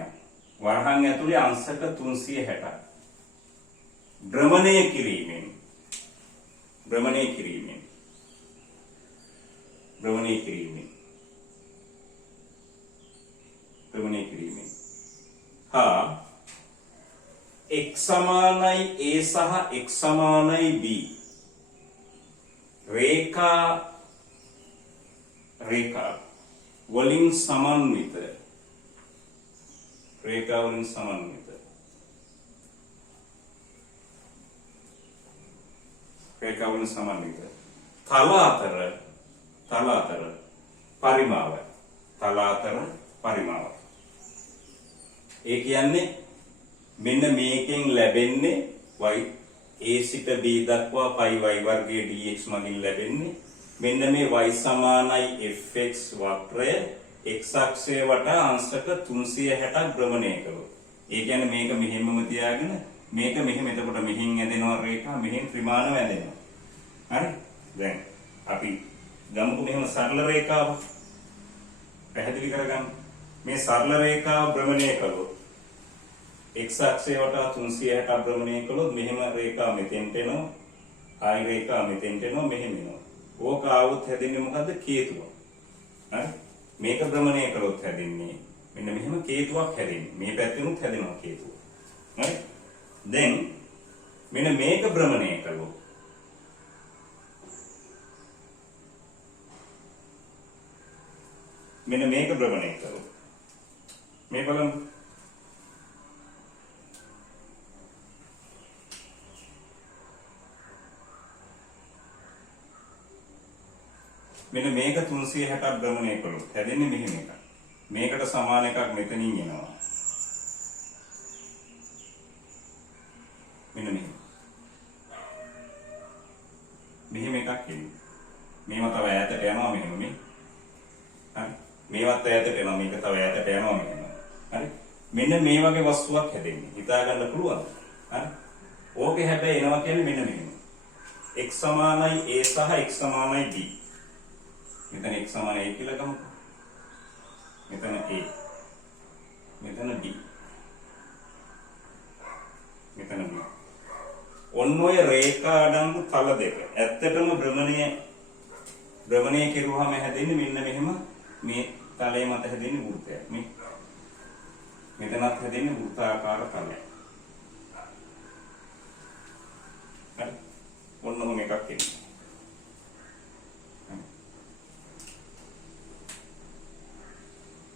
වරහන් ඇතුලේ අංශක 360 භ්‍රමණය කිරීමෙන් හා x සමානයි a සහ x සමානයි b රේඛා වලින් සමන්විත තල අතර පරිමාව ඒ කියන්නේ මෙන්න මේකෙන් ලැබෙන්නේ y a සිට b දක්වා pi y වර්ගයේ dx මගින් ලැබෙන්නේ මෙන්න මේ y සමානයි fx වක්‍රය x අක්ෂය වටා අංශක 360ක් භ්‍රමණය කළොත්. ඒ කියන්නේ මේක මෙහෙමම තියාගෙන මේක මෙහෙම එතකොට මෙහින් ඇදෙනවා රේඛා මෙහෙන් ත්‍රිමාණව ඇදෙනවා. හරි? දැන් අපි ගමුකෝ මෙහෙම සරල රේඛාවක්. පැහැදිලි කරගන්න. මේ සරල රේඛාව භ්‍රමණය කළොත් x අක්ෂය වටා 360ක් භ්‍රමණය කළොත් මෙහෙම රේඛාව මෙතෙන්ට එනවා. ආයි රේඛාව මෙතෙන්ට එනවා මෙහෙම එනවා. ඕක ආවොත් හැදෙන්නේ මොකද්ද? කේතුවක්. හරි? මේක භ්‍රමණය කළොත් හැදෙන්නේ මෙන්න මෙහෙම කේතුවක් හැදෙන්නේ. මේ පැත්තෙනුත් හැදෙනවා කේතුව. හරි? දැන් මෙන්න මේක භ්‍රමණය කළොත් මේ බලන්න මෙන්න මේක 360ක් භ්‍රමණය කළොත් හැදෙන්නේ මෙහෙම එකක්. මේකට සමාන එකක් මෙතනින් එනවා. මෙන්න මෙහෙම එකක් එන්නේ. මේවා තව ඈතට යනවා මෙහෙම මේ. හරි. මේවත් ඈතට යනවා මේක තව ඈතට යනවා මෙහෙම. හරි. මෙන්න මේ වගේ වස්තුවක් හැදෙන්නේ. හිතා ගන්න පුළුවන්. හරි. ඕකේ හැබැයි එනවා කියන්නේ මෙන්න මෙහෙම. x සමානයි a සහ x සමානයි b. මෙතන x සමානයි a කියලා ගමු. මෙතන a. මෙතන b. මෙතන b. ඔන්න ඔය රේඛා අඩංගු තල දෙක. ඇත්තටම භ්‍රමණය කෙරුවාම හැදෙන්නේ මෙන්න මෙහෙම මේ තලයේ මත හැදෙන්නේ වෘත්තයක්. මේ මෙතනත් හැදෙන්නේ වෘත්තාකාර තලයක්. හරි. ඔන්න ඔහොම එකක් එන්නේ.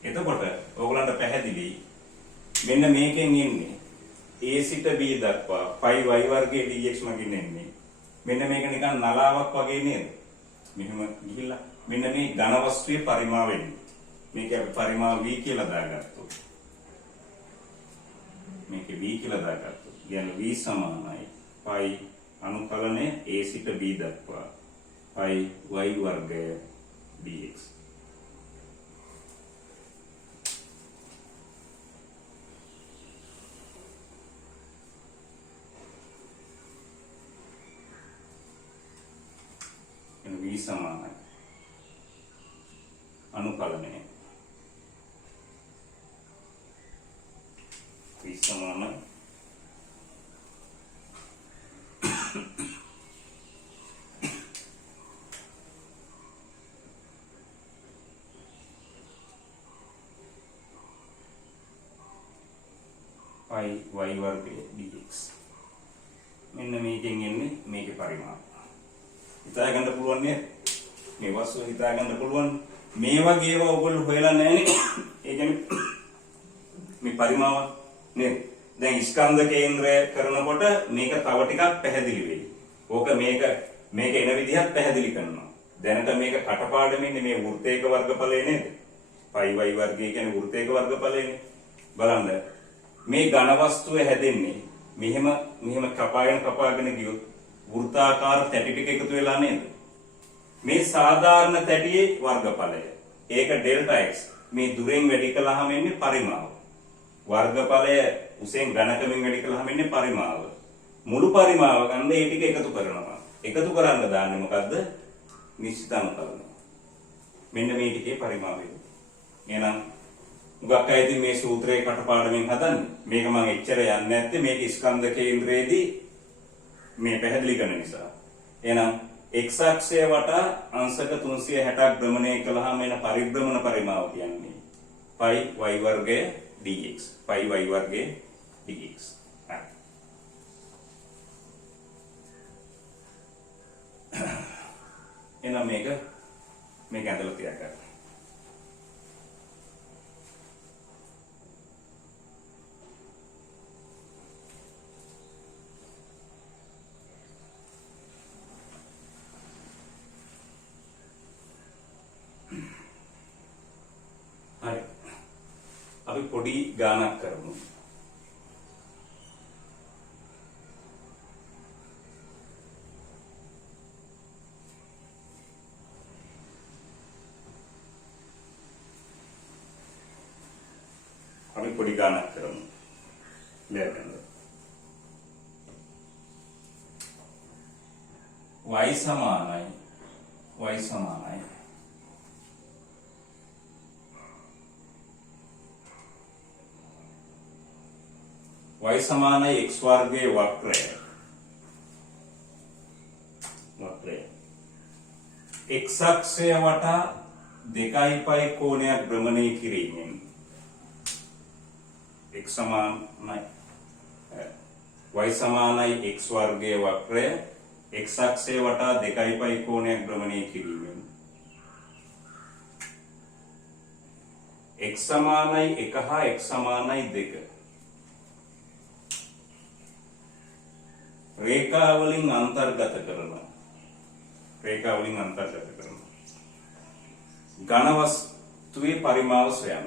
එතකොට ඕගලන්ට පැහැදිලි මෙන්න මේකෙන් එන්නේ a සිට b දක්වා pi y වර්ගයේ dx මගින් එන්නේ මෙන්න මේක නිකන් නලාවක් වගේ නේද මෙහෙම ගිහිල්ලා මෙන්න මේ ඝන වස්තුවේ පරිමාව වෙන්නේ මේක අපි පරිමාව v කියලා දාගත්තොත් මේක v කියලා දාගත්තොත් කියන්නේ v සමානයි pi අනුකලනය a සිට b දක්වා pi y වර්ගය dx v සමානයි අනුකලනය v සමානයි pi y වර්ගය dx මෙන්න මේකෙන් එන්නේ මේකේ පරිමාණය හිතා ගන්න පුළුවන් නේද මේ වස්තුව හිතා ගන්න පුළුවන්. මේ වගේ ඒවා ඔයගොල්ලෝ හොයලා නැහැනේ. ඒ කියන්නේ මේ පරිමාව නේද? දැන් ස්කන්ධ කේන්ද්‍රය කරනකොට මේක තව ටිකක් පැහැදිලි වෙයි. ඕක මේක එන විදිහත් පැහැදිලි කරනවා. දැනට මේක කටපාඩමින් මේ වෘත්තයක වර්ගඵලය නේද? πy වර්ගය කියන්නේ වෘත්තයක වර්ගඵලයනේ. බලන්න. මේ ඝන වස්තුව හැදෙන්නේ මෙහෙම කපාගෙන ගියොත් වෘත්තාකාර තැටි ටික එකතු වෙලා නේද? මේ සාධාරණ තැටියේ වර්ගඵලය. ඒක ඩෙල්ටා x. මේ දුරෙන් වැඩි කළාම එන්නේ පරිමාව. වර්ගඵලය උසෙන් ඝනකමින් වැඩි කළාම එන්නේ පරිමාව. මුළු පරිමාව ගන්න ඒ ටික එකතු කරනවා. එකතු කරන්න දාන්නේ මොකද්ද? නිශ්චිත අනුකලන. මෙන්න මේ ටිකේ පරිමාවය. එහෙනම් උගක් අය ඉතින් මේ සූත්‍රයේ කටපාඩමින් හදන්නේ. මේක මම එච්චර යන්නේ නැත්තේ මේක ස්කන්ධ කේන්ද්‍රයේදී මේ පැහැදිලි කරන නිසා. එහෙනම් x අක්ෂය වටා අංශක 360ක් භ්‍රමණය කළාම එන පරිභ්‍රමණ පරිමාව කියන්නේ πy වර්ගය dx. πy වර්ගය dx. එහෙනම් මේක ඇඳලා තියාගන්න. හරි. අපි පොඩි ගානක් කරමු. ලැබෙනවා. y සමානයි y සමානයි x වර්ගයේ වක්‍රය x අක්ෂය වටා 2π කෝණයක් භ්‍රමණය කිරීමෙන් x සමානයි y සමානයි x වර්ගයේ වක්‍රය x අක්ෂය වටා 2π කෝණයක් භ්‍රමණය කිරීමෙන් x සමානයි 1 හා x සමානයි 2 රේඛාවලින් අන්තර්ගත කරනවා ඝන වස්තුවේ පරිමාව සොයන්න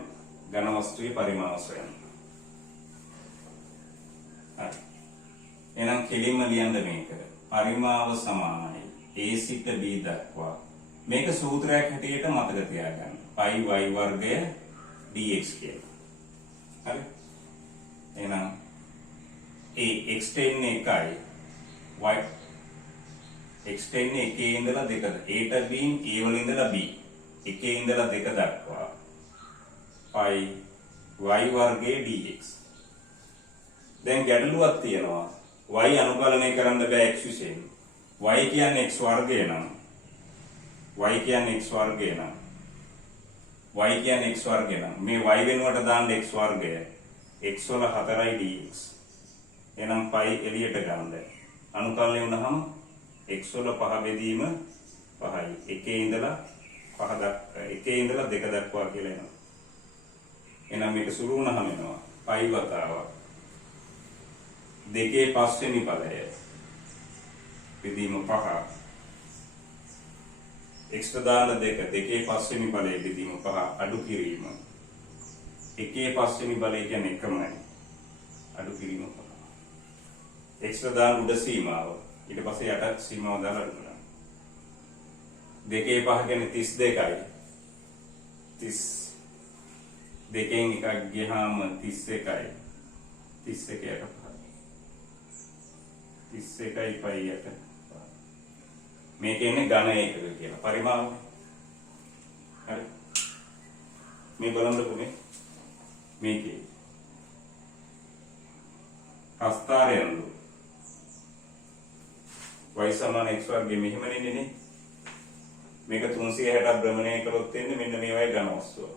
හරි එහෙනම් කෙලින්ම ලියන්න මේක පරිමාව සමානයි a සිට b දක්වා මේක සූත්‍රයක් හැටියට මතක තියාගන්න πy වර්ගය dx කියලා හරි එහෙනම් a x දෙන්නේ 1යි y x දෙන්නේ 1 ඉඳලා 2ද a ට b a වල ඉඳලා b 1 ඉඳලා 2 දක්වා πy වර්ගයේ dx දැන් ගැටලුවක් තියෙනවා y අනුකලනය කරන්න බෑ x විශේෂයෙන් y කියන්නේ x වර්ගය නම් මේ y වෙනුවට දාන්න x වර්ගය x වල 4යි dx එහෙනම් π එළියට ගන්න අනුකලනය වුණාම x වල 5 බෙදීම 5යි 1 ඉඳලා 2 දක්වා කියලා එනවා එහෙනම් මේක සුළු වුණාම එනවා π වතාවක් 2 පස්වෙනි පදය බෙදීම 5 x දාන 2 පස්වෙනි පදය බෙදීම 5 අඩු කිරීම 1 පස්වෙනි බලය කියන්නේ එකමයි අඩු කිරීම 5 x දාන උඩ සීමාව ඊට පස්සේ යට සීමාව දාලා අඩු කරනවා 2 5 කියන්නේ 32යි 32න් එකක් ගියාම 31යි 31ට 31යි පයියට මේක එන්නේ ඝන ඒකක කියලා පරිමාව හරි මේ බලන්නකො මේකේ හස්තාරයන්ලු y සමාන x වර්ගයේ මෙහෙම නෙන්නේ මේක 360ක් භ්‍රමණය කරොත් එන්නේ මෙන්න මේ වගේ ඝන වස්තුව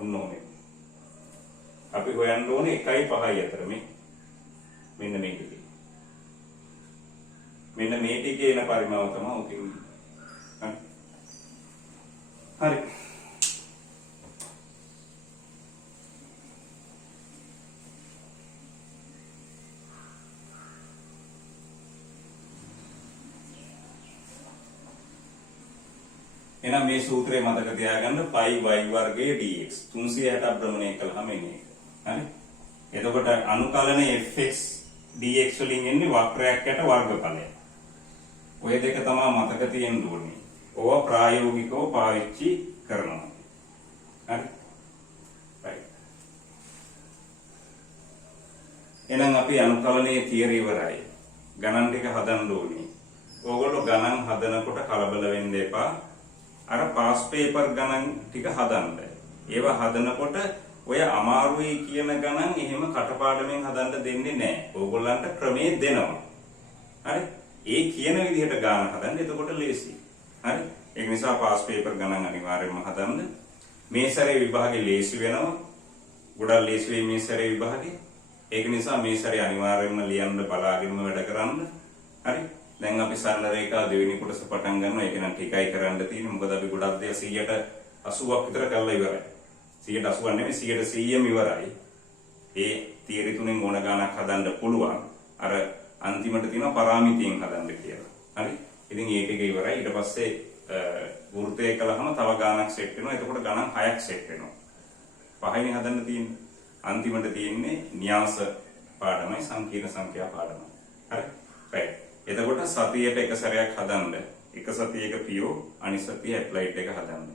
ඔන්න ඕනේ අපි හොයන්න ඕනේ 1යි 5යි අතර මෙන්න මේකේ මෙන්න මේ ටිකේ එන පරිමාව තමයි ඔකේ හරි හරි. එහෙනම් මේ සූත්‍රය මතක තියාගන්න π y වර්ගයේ dx 360 භ්‍රමණය කළාම එන්නේ. හරි? එතකොට අනුකලනයේ fx dx වලින් එන්නේ වක්‍රයක් යට වර්ගඵලය. ඔය දෙක තමයි මතක තියෙන්න ඕනේ. ඕවා ප්‍රායෝගිකව පාවිච්චි කරනවා. හරි? right. එහෙනම් අපි අනුකලනයේ තියරි ඉවරයි. ගණන් ටික හදන්න ඕනේ. ඕගොල්ලෝ ගණන් හදනකොට කලබල වෙන්න එපා. අර පාස් පේපර් ගණන් ටික හදන්න. ඒවා හදනකොට ඔය අමාරුයි කියන ගණන් එහෙම කටපාඩමෙන් හදන්න දෙන්නේ නැහැ. ඕගොල්ලන්ට ක්‍රමයේ දෙනවා. හරි? ඒ කියන විදිහට ගණන් හදන්න. එතකොට ලේසි. හරි? ඒ නිසා පාස් පේපර් ගණන් අනිවාර්යයෙන්ම හදන්න. මේ සැරේ විභාගේ ලේසි වෙනවා. ගොඩක් ලේසි වෙයි මේ සැරේ විභාගේ. ඒක නිසා මේ සැරේ අනිවාර්යයෙන්ම ලියන්න බලාගෙනම වැඩ කරන්න. හරි? දැන් අපි සරල රේඛා දෙවෙනි කොටස පටන් ගන්නවා. ඒක නම් ටිකයි කරන්න තියෙන්නේ. මොකද අපි ගොඩක් දේ 180ක් විතර කරලා ඉවරයි. 180 නෙමෙයි 100ම ඉවරයි. ඒ තියරි තුනෙන් ඕන ගානක් හදන්න පුළුවන්. අර අන්තිමට තියෙන පරාමිතියෙන් හදන්න කියලා. හරි? ඉතින් ඒක එක ඉවරයි. ඊට පස්සේ වෘත්තය කළාම තව ගානක් සෙට් වෙනවා. එතකොට ගණන් 6ක් සෙට් වෙනවා. පහෙන් හදන්න තියෙන්නේ. අන්තිමට තියෙන්නේ න්‍යාස පාඩමයි සංකීර්ණ සංඛ්‍යා පාඩමයි. හරි? right. එතකොට සතියට එක සැරයක් හදන්න. එක සතියක පියෝ අනිත් සතිය ඇප්ලයිඩ් එක හදන්න.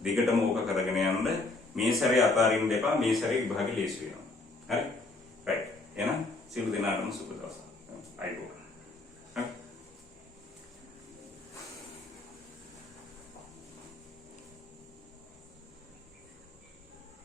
දිගටම ඕක කරගෙන යන්න. මේ සැරේ අතාරින්න එපා. මේ සැරේ විභාගෙ ලේසි වෙනවා. හරි? right. එහෙනම් සියලු දෙනාටම සුබ දවසක්. අයිබෝන්.